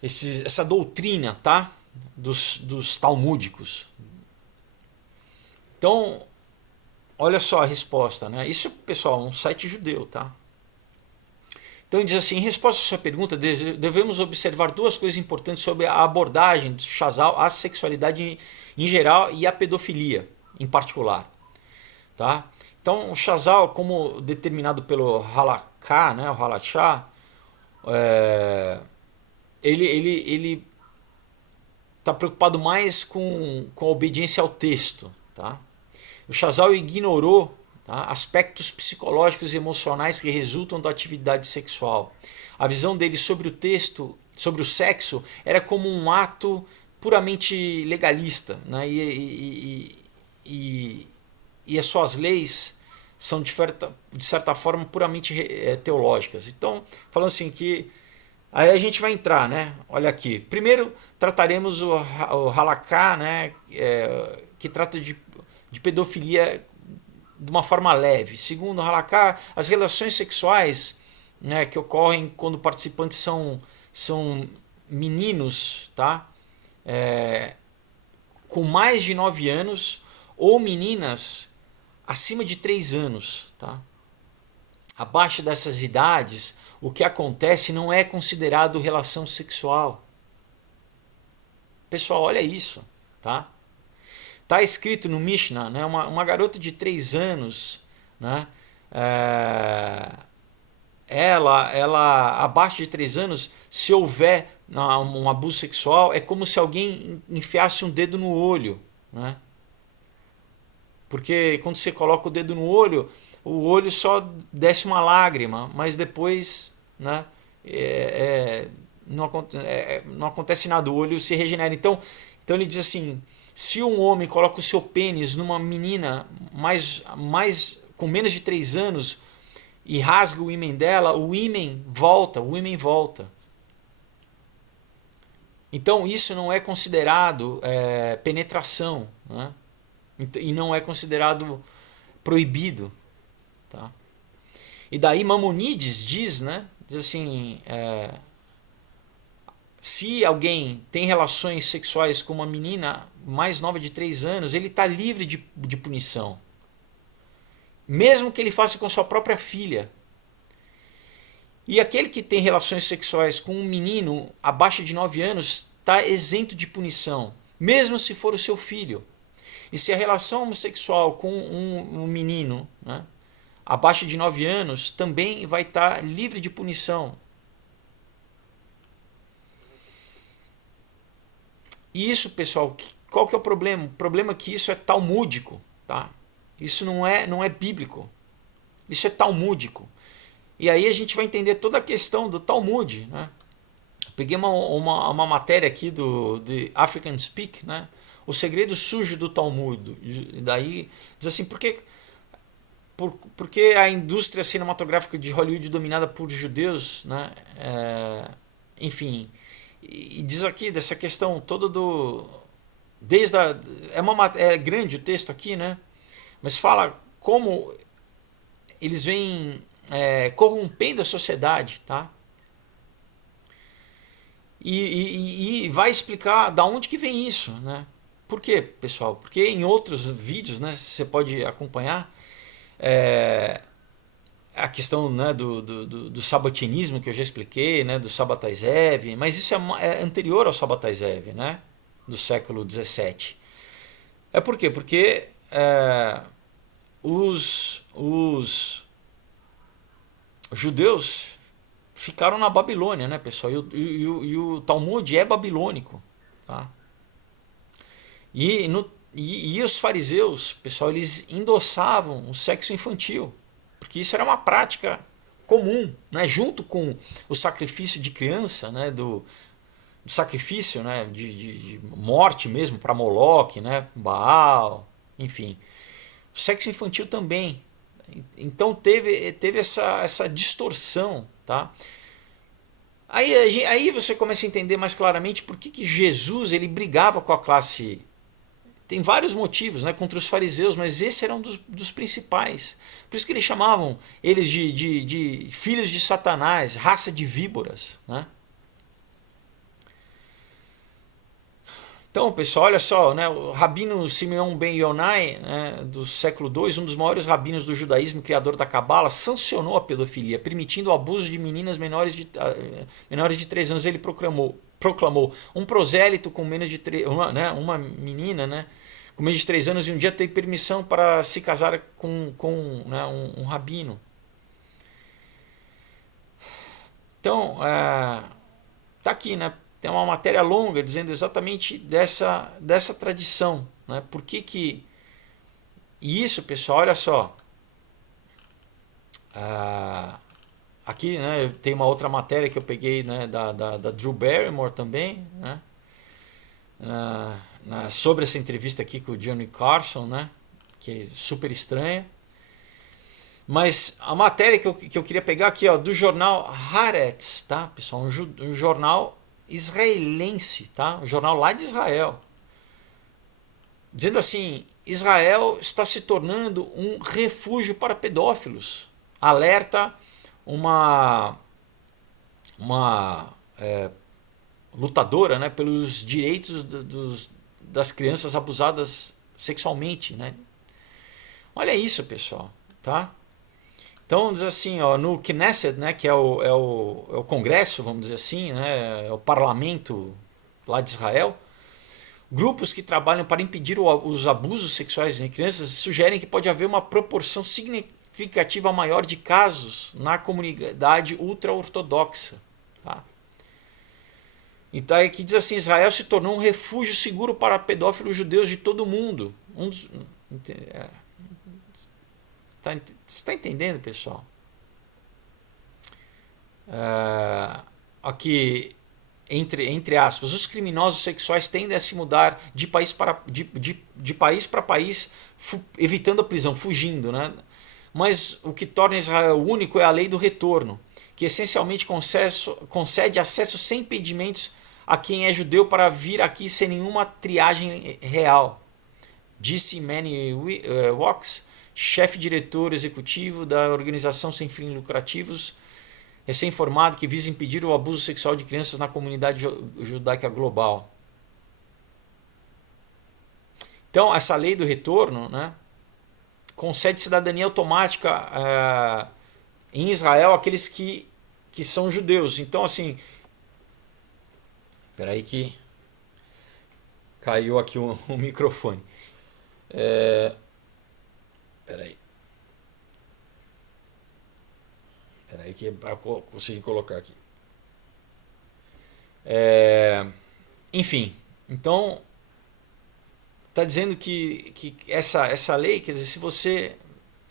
essa doutrina, tá? Dos talmúdicos. Então, olha só a resposta, né? Isso, pessoal, é um site judeu, tá? Então ele diz assim, em resposta à sua pergunta, devemos observar duas coisas importantes sobre a abordagem do Chazal à sexualidade em geral e à pedofilia em particular, tá? Então o Chazal, como determinado pelo Halaká, né, o Halachá, é, ele está preocupado mais com a obediência ao texto, tá? O Chazal ignorou, tá, aspectos psicológicos e emocionais que resultam da atividade sexual. A visão dele sobre o texto, sobre o sexo, era como um ato puramente legalista, né? E as suas leis são de certa forma puramente teológicas. Então, falando assim que aí a gente vai entrar, né? Olha aqui. Primeiro trataremos o Halaká, né? Que trata de pedofilia de uma forma leve. Segundo o Halaká, as relações sexuais, né, que ocorrem quando participantes são meninos, tá? Com mais de 9 anos ou meninas acima de 3 anos, tá? Abaixo dessas idades, o que acontece não é considerado relação sexual. Pessoal, olha isso, tá? Tá escrito no Mishnah, né? Uma garota de 3 anos, né? Ela abaixo de 3 anos, se houver um abuso sexual, é como se alguém enfiasse um dedo no olho, né? Porque quando você coloca o dedo no olho, o olho só desce uma lágrima, mas depois, né, não acontece nada, o olho se regenera. Então ele diz assim, se um homem coloca o seu pênis numa menina com menos de 3 anos e rasga o ímen dela, o ímen volta. Então isso não é considerado penetração, né? E não é considerado proibido, tá? E daí Maimonides diz, né? Diz assim, se alguém tem relações sexuais com uma menina mais nova de 3 anos, ele está livre de punição. Mesmo que ele faça com sua própria filha. E aquele que tem relações sexuais com um menino abaixo de 9 anos está isento de punição, mesmo se for o seu filho. E se a relação homossexual com um menino, né, abaixo de 9 anos também vai estar livre de punição. E isso, pessoal, qual que é o problema? O problema é que isso é talmúdico, tá? Isso não é bíblico. Isso é talmúdico. E aí a gente vai entender toda a questão do Talmud, né? Peguei uma matéria aqui do African Speak, né? O segredo sujo do Talmud. E daí diz assim, porque a indústria cinematográfica de Hollywood dominada por judeus, né? Enfim, e diz aqui dessa questão toda desde é grande o texto aqui, né? Mas fala como eles vêm corrompendo a sociedade, tá? E vai explicar da onde que vem isso, né? Por quê, pessoal? Porque em outros vídeos, né, você pode acompanhar a questão, né, do sabatinismo que eu já expliquei, né, do Sabbatai Zev, mas isso é anterior ao Sabbatai Zev, né, do século 17. Por quê? Porque os judeus ficaram na Babilônia, né, pessoal? E o Talmud é babilônico, tá? E os fariseus, pessoal, eles endossavam o sexo infantil, porque isso era uma prática comum, né? Junto com o sacrifício de criança, né? sacrifício, né, de morte mesmo para Moloque, né, Baal, enfim. O sexo infantil também. Então teve essa distorção, tá? Aí você começa a entender mais claramente por que Jesus ele brigava com a classe. Tem vários motivos, né, contra os fariseus, mas esse era um dos principais. Por isso que eles chamavam eles de filhos de Satanás, raça de víboras, né? Então, pessoal, olha só, né, o rabino Simeão Ben Yonai, né, do século II, um dos maiores rabinos do judaísmo, criador da Cabala, sancionou a pedofilia, permitindo o abuso de meninas menores de 3 anos. Ele proclamou um prosélito com menos de 3, uma menina, né, com menos de 3 anos e um dia teve permissão para se casar com né, um rabino. Então, tá aqui, né? Tem uma matéria longa dizendo exatamente dessa tradição, né? Por que e isso, pessoal, olha só, aqui, né, tem uma outra matéria que eu peguei, né, da Drew Barrymore também, né, sobre essa entrevista aqui com o Johnny Carson, né, que é super estranha. Mas a matéria que eu queria pegar aqui, ó, do jornal Haaretz, tá, pessoal? Um jornal israelense, tá? Um jornal lá de Israel. Dizendo assim, Israel está se tornando um refúgio para pedófilos. Alerta uma lutadora, né, pelos direitos das crianças abusadas sexualmente, né? Olha isso, pessoal, tá? Então diz assim, ó, no Knesset, né, que é o Congresso, vamos dizer assim, né, é o parlamento lá de Israel, grupos que trabalham para impedir os abusos sexuais de crianças sugerem que pode haver uma proporção significativa maior de casos na comunidade ultra-ortodoxa. Tá? Então aqui diz assim, Israel se tornou um refúgio seguro para pedófilos judeus de todo o mundo. Você está entendendo, pessoal? Aqui, entre aspas, os criminosos sexuais tendem a se mudar de país para país, evitando a prisão, fugindo, né? Mas o que torna Israel único é a lei do retorno, que essencialmente concede acesso sem impedimentos a quem é judeu para vir aqui sem nenhuma triagem real. Disse Manny Wachs, chefe-diretor executivo da organização sem fins lucrativos, recém-formado, que visa impedir o abuso sexual de crianças na comunidade judaica global. Então, essa lei do retorno, né, concede cidadania automática em Israel àqueles que são judeus. Então, assim, espera aí que caiu aqui o microfone. Espera aí que é para conseguir colocar aqui. Enfim, então está dizendo que essa lei, quer dizer, se você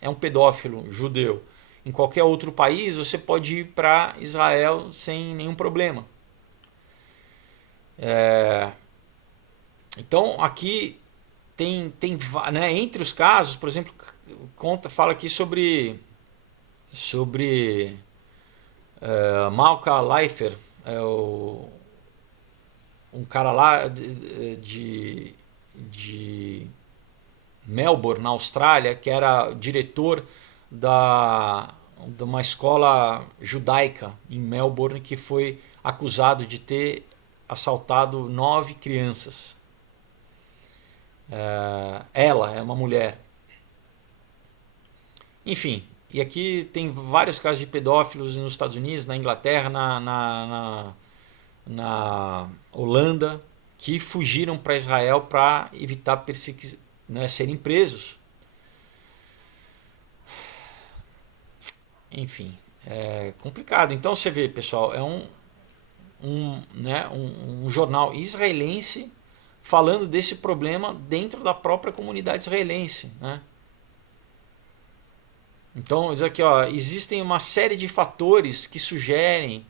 é um pedófilo judeu em qualquer outro país, você pode ir para Israel sem nenhum problema. Então aqui tem né, entre os casos, por exemplo, fala aqui sobre Malka Leifer, um cara lá de Melbourne, na Austrália, que era diretor de uma escola judaica em Melbourne, que foi acusado de ter assaltado 9 crianças. Ela é uma mulher. Enfim, e aqui tem vários casos de pedófilos nos Estados Unidos, na Inglaterra, na Holanda, que fugiram para Israel para evitar né, serem presos. Enfim, é complicado. Então você vê, pessoal, é um jornal israelense falando desse problema dentro da própria comunidade israelense, né? Então, diz aqui, ó, existem uma série de fatores que sugerem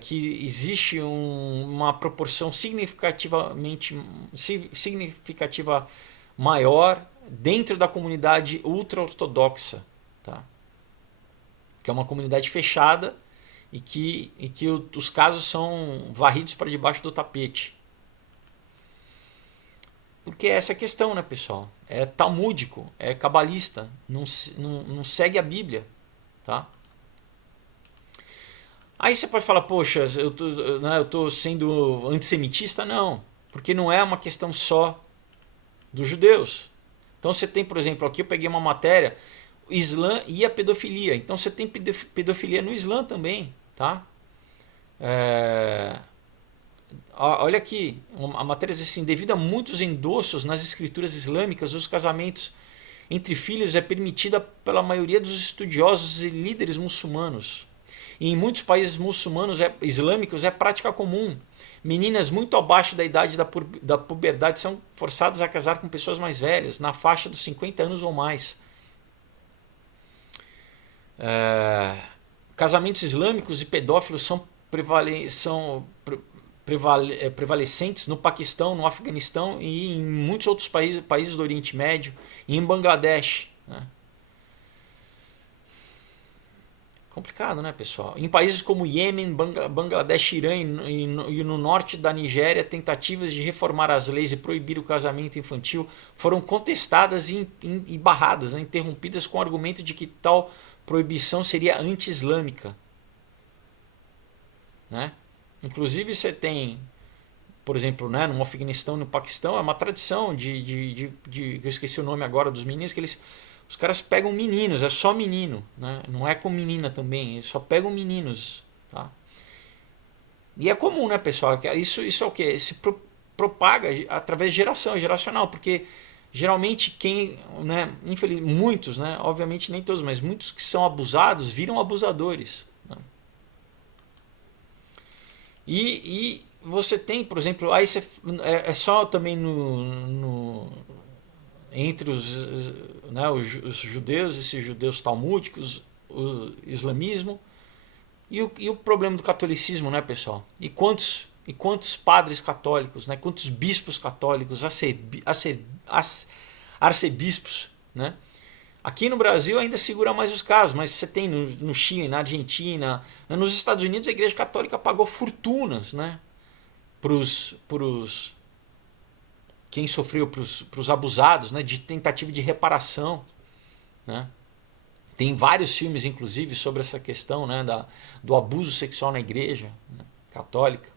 que existe uma proporção significativa maior dentro da comunidade ultra-ortodoxa, tá? Que é uma comunidade fechada e que os casos são varridos para debaixo do tapete. Porque é essa a questão, né, pessoal? É talmúdico, é cabalista, não segue a Bíblia, tá? Aí você pode falar, poxa, eu tô sendo antissemitista? Não, porque não é uma questão só dos judeus. Então você tem, por exemplo, aqui eu peguei uma matéria, o Islã e a pedofilia. Então você tem pedofilia no Islã também, tá? Olha aqui, a matéria diz assim, devido a muitos endossos nas escrituras islâmicas, os casamentos entre filhos é permitida pela maioria dos estudiosos e líderes muçulmanos. E em muitos países muçulmanos islâmicos é prática comum. Meninas muito abaixo da idade da puberdade são forçadas a casar com pessoas mais velhas, na faixa dos 50 anos ou mais. Casamentos islâmicos e pedófilos são prevalecentes no Paquistão, no Afeganistão e em muitos outros países do Oriente Médio e em Bangladesh, né? Complicado, né, pessoal? Em países como Iêmen, Bangladesh, Irã e no norte da Nigéria, tentativas de reformar as leis e proibir o casamento infantil foram contestadas e barradas, né, interrompidas com o argumento de que tal proibição seria anti-islâmica, né? Inclusive você tem, por exemplo, né, no Afeganistão e no Paquistão, é uma tradição eu esqueci o nome agora dos meninos, que os caras pegam meninos, é só menino, né? Não é com menina também, eles só pegam meninos, tá? E é comum, né, pessoal? Isso é o que? Propaga através de geracional, porque geralmente né, muitos, né, obviamente nem todos, mas muitos que são abusados viram abusadores, né? E você tem, por exemplo, aí é só também entre né, os judeus, esses judeus talmúdicos, o islamismo e o problema do catolicismo, né, pessoal? E quantos padres católicos, né, quantos bispos católicos, arcebispos, né? Aqui no Brasil ainda segura mais os casos, mas você tem no Chile, na Argentina, nos Estados Unidos a Igreja Católica pagou fortunas, né, pros quem sofreu, para os abusados, né, de tentativa de reparação, né? Tem vários filmes, inclusive, sobre essa questão, né, do abuso sexual na igreja, né, católica.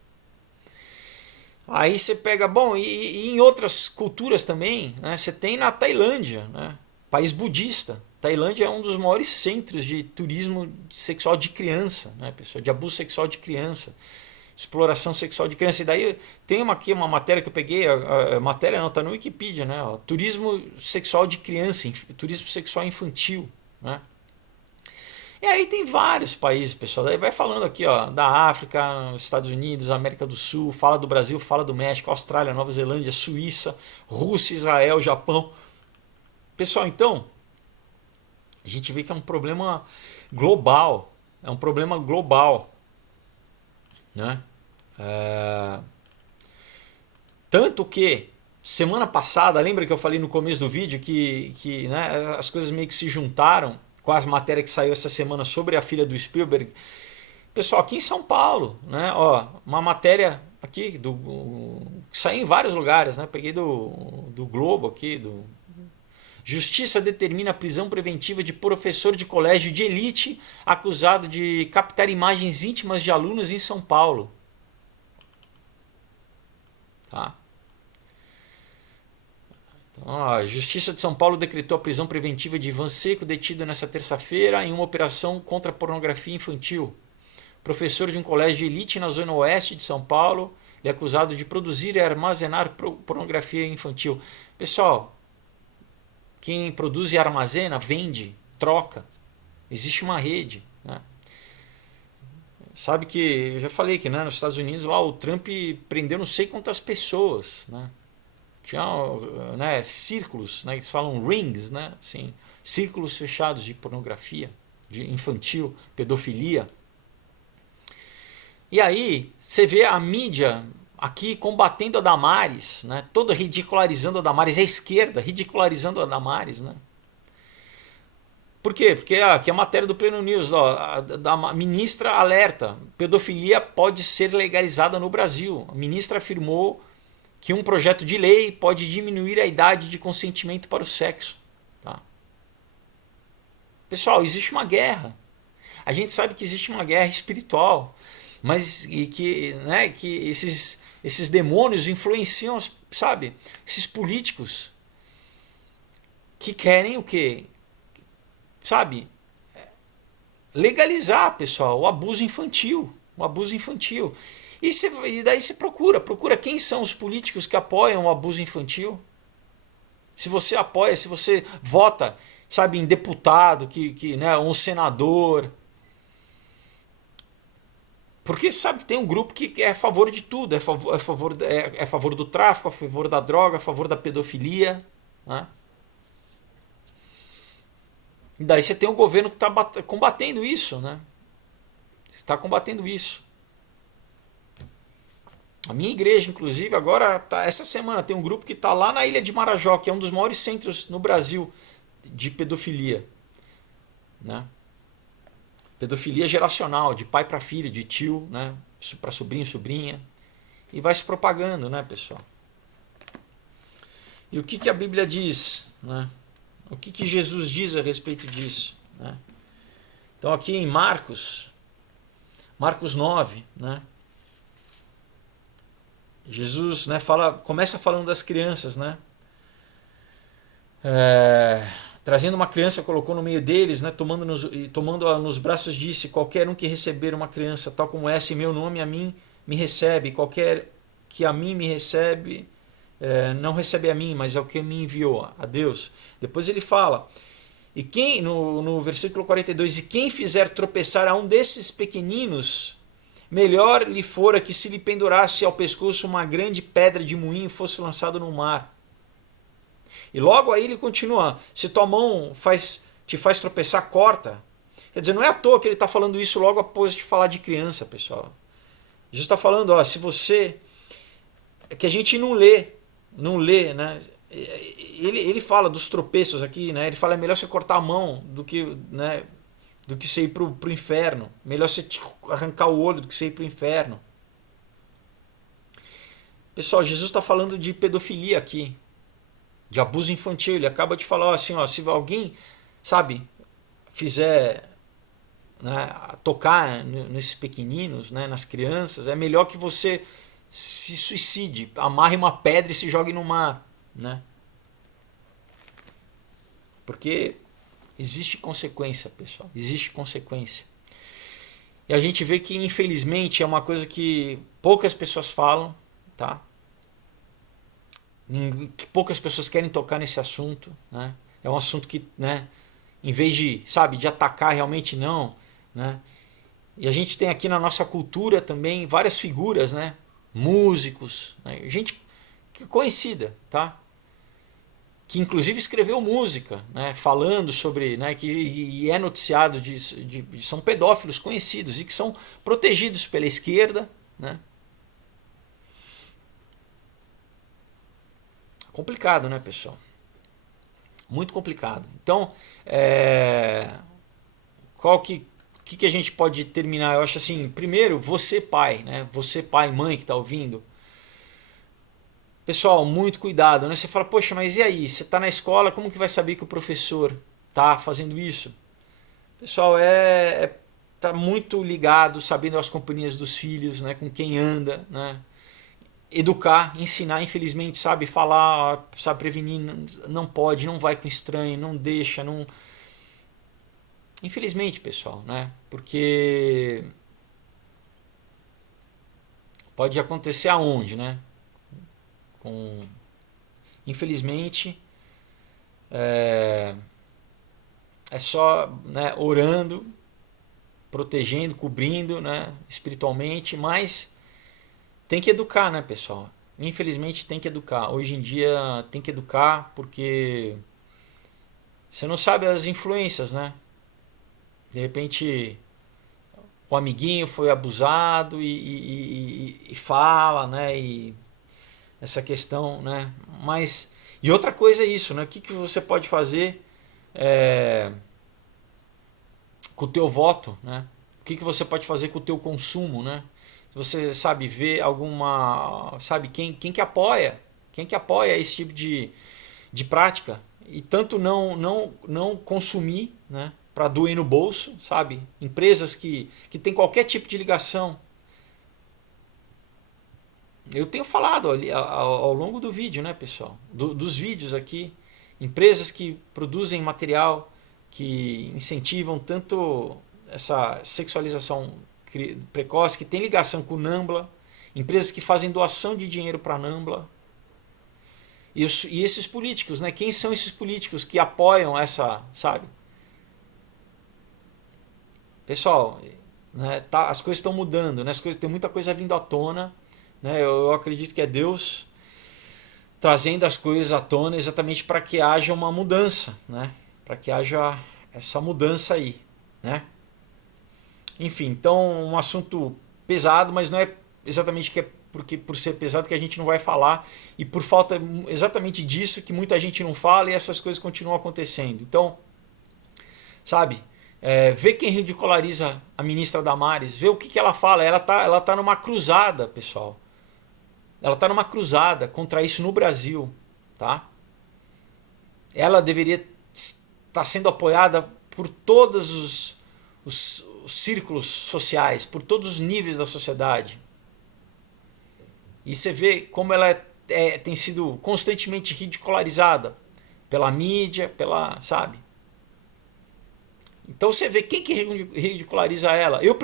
Aí você pega, bom, e em outras culturas também, né, você tem na Tailândia, né, país budista. Tailândia é um dos maiores centros de turismo sexual de criança, né, pessoal, de abuso sexual de criança, exploração sexual de criança. E daí tem aqui uma matéria que eu peguei, a matéria não está no Wikipedia, né, ó, turismo sexual de criança, turismo sexual infantil, né. E aí tem vários países, pessoal. Daí vai falando aqui, ó, da África, Estados Unidos, América do Sul, fala do Brasil, fala do México, Austrália, Nova Zelândia, Suíça, Rússia, Israel, Japão. Pessoal, então, a gente vê que é um problema global. É um problema global, né? Tanto que semana passada, lembra que eu falei no começo do vídeo que né, as coisas meio que se juntaram com as matérias que saiu essa semana sobre a filha do Spielberg. Pessoal, aqui em São Paulo, né, ó, uma matéria aqui que saiu em vários lugares, né, peguei do Globo aqui, Justiça determina a prisão preventiva de professor de colégio de elite acusado de captar imagens íntimas de alunos em São Paulo. Tá? Então, a Justiça de São Paulo decretou a prisão preventiva de Ivan Seco, detido nesta terça-feira em uma operação contra a pornografia infantil. Professor de um colégio de elite na zona oeste de São Paulo, ele é acusado de produzir e armazenar pornografia infantil. Pessoal, quem produz e armazena, vende, troca. Existe uma rede, né? Sabe que, eu já falei que, né, nos Estados Unidos lá o Trump prendeu não sei quantas pessoas, né? Tinha, né, círculos, né, eles falam rings, né, assim, círculos fechados de pornografia, de infantil, pedofilia. E aí você vê a mídia aqui combatendo a Damares, né? Toda ridicularizando a Damares, a esquerda ridicularizando a Damares, né? Por quê? Porque aqui é a matéria do Pleno News, ó, a ministra alerta, pedofilia pode ser legalizada no Brasil. A ministra afirmou que um projeto de lei pode diminuir a idade de consentimento para o sexo. Tá? Pessoal, existe uma guerra. A gente sabe que existe uma guerra espiritual, mas que esses demônios influenciam, sabe, esses políticos que querem o quê? Sabe, legalizar, pessoal, o abuso infantil. O abuso infantil. E daí você procura quem são os políticos que apoiam o abuso infantil. Se você apoia, se você vota, sabe, em deputado, né, um senador. Porque sabe que tem um grupo que é a favor de tudo, é a favor do tráfico, a favor da droga, a favor da pedofilia. Né? E daí você tem um governo que está combatendo isso. Né? Está combatendo isso. A minha igreja, inclusive, agora, essa semana, tem um grupo que está lá na Ilha de Marajó, que é um dos maiores centros no Brasil de pedofilia. Né? Pedofilia geracional, de pai para filho, de tio, né? Para sobrinho, sobrinha. E vai se propagando, né, pessoal? E o que a Bíblia diz? Né? O que Jesus diz a respeito disso? Né? Então, aqui em Marcos 9, né? Jesus, né, começa falando das crianças, né? Trazendo uma criança, colocou no meio deles, né, tomando-a nos braços, disse: qualquer um que receber uma criança tal como essa em meu nome, a mim me recebe. Qualquer que a mim me recebe, não recebe a mim, mas é o que me enviou, a Deus. Depois ele fala, e quem, no versículo 42, e quem fizer tropeçar a um desses pequeninos, melhor lhe fora que se lhe pendurasse ao pescoço uma grande pedra de moinho e fosse lançado no mar. E logo aí ele continua, se tua mão te faz tropeçar, corta. Quer dizer, não é à toa que ele está falando isso logo após de falar de criança, pessoal. Jesus está falando, ó, se você... É que a gente não lê, né? Ele fala dos tropeços aqui, né? Ele fala, é melhor você cortar a mão do que, né, do que você ir pro inferno. Melhor você arrancar o olho do que você ir pro inferno. Pessoal, Jesus está falando de pedofilia aqui. De abuso infantil. Ele acaba de falar assim, ó, se alguém, sabe, fizer, né, tocar nesses pequeninos, né, nas crianças, é melhor que você se suicide, amarre uma pedra e se jogue no mar, né? Porque existe consequência, pessoal, existe consequência. E a gente vê que, infelizmente, é uma coisa que poucas pessoas falam, tá? Poucas pessoas querem tocar nesse assunto, né? É um assunto que, né, em vez de, sabe, de atacar, realmente não, né? E a gente tem aqui na nossa cultura também várias figuras, né? Músicos, né? Gente conhecida, tá? Que inclusive escreveu música, né? Falando sobre, né, que é noticiado são pedófilos conhecidos e que são protegidos pela esquerda, né? Complicado, né, pessoal? Muito complicado. Então, qual que a gente pode terminar? Eu acho assim, primeiro, você pai, né? Você pai, mãe que está ouvindo. Pessoal, muito cuidado, né? Você fala, poxa, mas e aí? Você está na escola, como que vai saber que o professor está fazendo isso? Pessoal, tá muito ligado, sabendo as companhias dos filhos, né? Com quem anda, né? Educar, ensinar, infelizmente, sabe, falar, sabe, prevenir, não pode, não vai com estranho, não deixa, não... Infelizmente, pessoal, né? Porque pode acontecer aonde, né? Infelizmente, é só, né, orando, protegendo, cobrindo, né, espiritualmente, mas tem que educar, né, pessoal? Infelizmente tem que educar. Hoje em dia tem que educar porque você não sabe as influências, né? De repente o amiguinho foi abusado e fala, né? E essa questão, né? Mas e outra coisa é isso, né? O que, que você pode fazer com o teu voto, né? O que, que você pode fazer com o teu consumo, né? Se você sabe ver alguma, sabe quem que apoia esse tipo de prática e tanto não consumir, né? Para doer no bolso, sabe? Empresas que tem qualquer tipo de ligação. Eu tenho falado ali ao longo do vídeo, né, pessoal? Dos vídeos aqui, empresas que produzem material que incentivam tanto essa sexualização precoce, que tem ligação com o NAMBLA, empresas que fazem doação de dinheiro para a NAMBLA. E esses políticos, né? Quem são esses políticos que apoiam essa, sabe? Pessoal, né, as coisas estão mudando, né? Tem muita coisa vindo à tona, né? Eu acredito que é Deus trazendo as coisas à tona exatamente para que haja uma mudança, né? Para que haja essa mudança aí, né? Enfim, então um assunto pesado, mas não é exatamente que é porque por ser pesado que a gente não vai falar e por falta exatamente disso que muita gente não fala e essas coisas continuam acontecendo. Então, sabe? Vê quem ridiculariza a ministra Damares, vê o que ela fala. Ela tá numa cruzada, pessoal. Ela tá numa cruzada contra isso no Brasil, tá? Ela deveria estar sendo apoiada por todos os círculos sociais, por todos os níveis da sociedade. E você vê como ela tem sido constantemente ridicularizada pela mídia, sabe? Então você vê quem que ridiculariza ela. Eu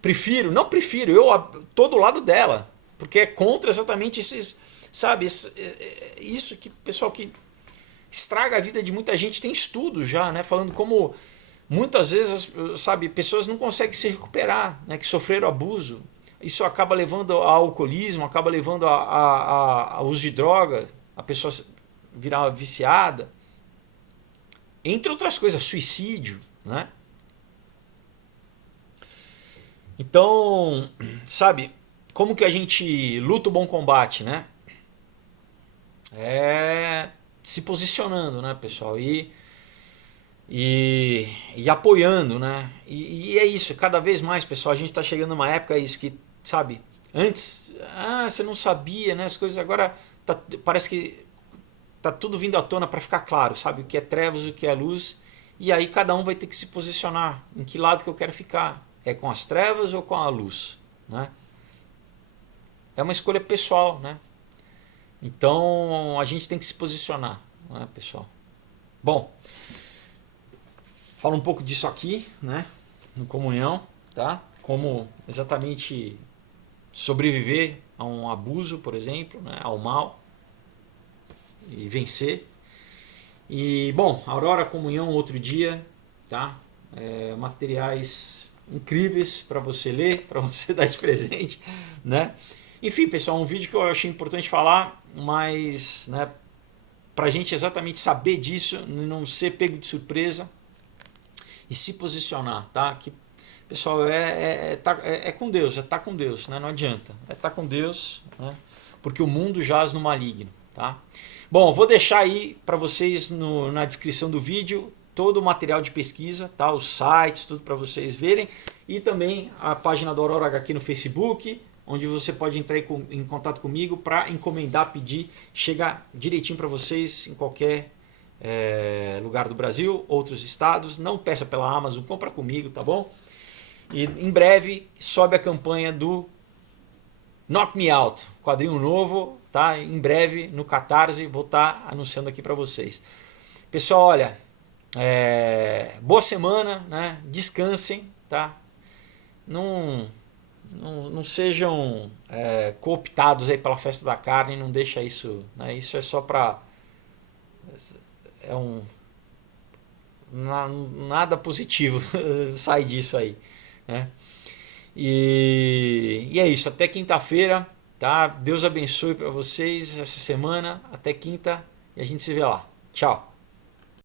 prefiro, não prefiro, eu tô do lado dela, porque é contra exatamente esses, sabe, isso que pessoal que estraga a vida de muita gente. Tem estudos já, né, falando como muitas vezes, sabe, pessoas não conseguem se recuperar, né, que sofreram abuso. Isso acaba levando ao alcoolismo, acaba levando a uso de droga, a pessoa virar viciada, entre outras coisas, suicídio, né? Então, sabe, como que a gente luta o bom combate, né? É se posicionando, né, pessoal? E apoiando, né? E é isso, cada vez mais, pessoal, a gente está chegando numa época isso que, sabe, antes, você não sabia, né? As coisas agora parece que tá tudo vindo à tona para ficar claro, sabe? O que é trevas, o que é luz. E aí cada um vai ter que se posicionar. Em que lado que eu quero ficar? É com as trevas ou com a luz? Né? É uma escolha pessoal, né? Então a gente tem que se posicionar, né, pessoal? Bom, fala um pouco disso aqui, né? No Comunhão, tá? Como exatamente sobreviver a um abuso, por exemplo, né? Ao mal e vencer. E bom, Aurora Comunhão outro dia, tá? Materiais incríveis para você ler, para você dar de presente, né? Enfim, pessoal, um vídeo que eu achei importante falar, mas, né, para a gente exatamente saber disso, não ser pego de surpresa e se posicionar, tá? Que, pessoal, é com Deus, tá com Deus, né? Não adianta, tá com Deus, né? Porque o mundo jaz no maligno, tá? Bom, vou deixar aí para vocês na descrição do vídeo todo o material de pesquisa, tá? Os sites, tudo para vocês verem. E também a página do Aurora HQ no Facebook, onde você pode entrar em contato comigo para encomendar, pedir, chegar direitinho para vocês em qualquer lugar do Brasil, outros estados. Não peça pela Amazon, compra comigo, tá bom? E em breve sobe a campanha do Knock Me Out, quadrinho novo, tá? Em breve no Catarse, vou estar anunciando aqui para vocês. Pessoal, olha, boa semana, né? Descansem, tá? Não sejam cooptados aí pela festa da carne, não deixa isso, né? Isso é só para nada positivo sai disso aí, né? E é isso, até quinta-feira, tá? Deus abençoe para vocês essa semana, até quinta e a gente se vê lá. Tchau.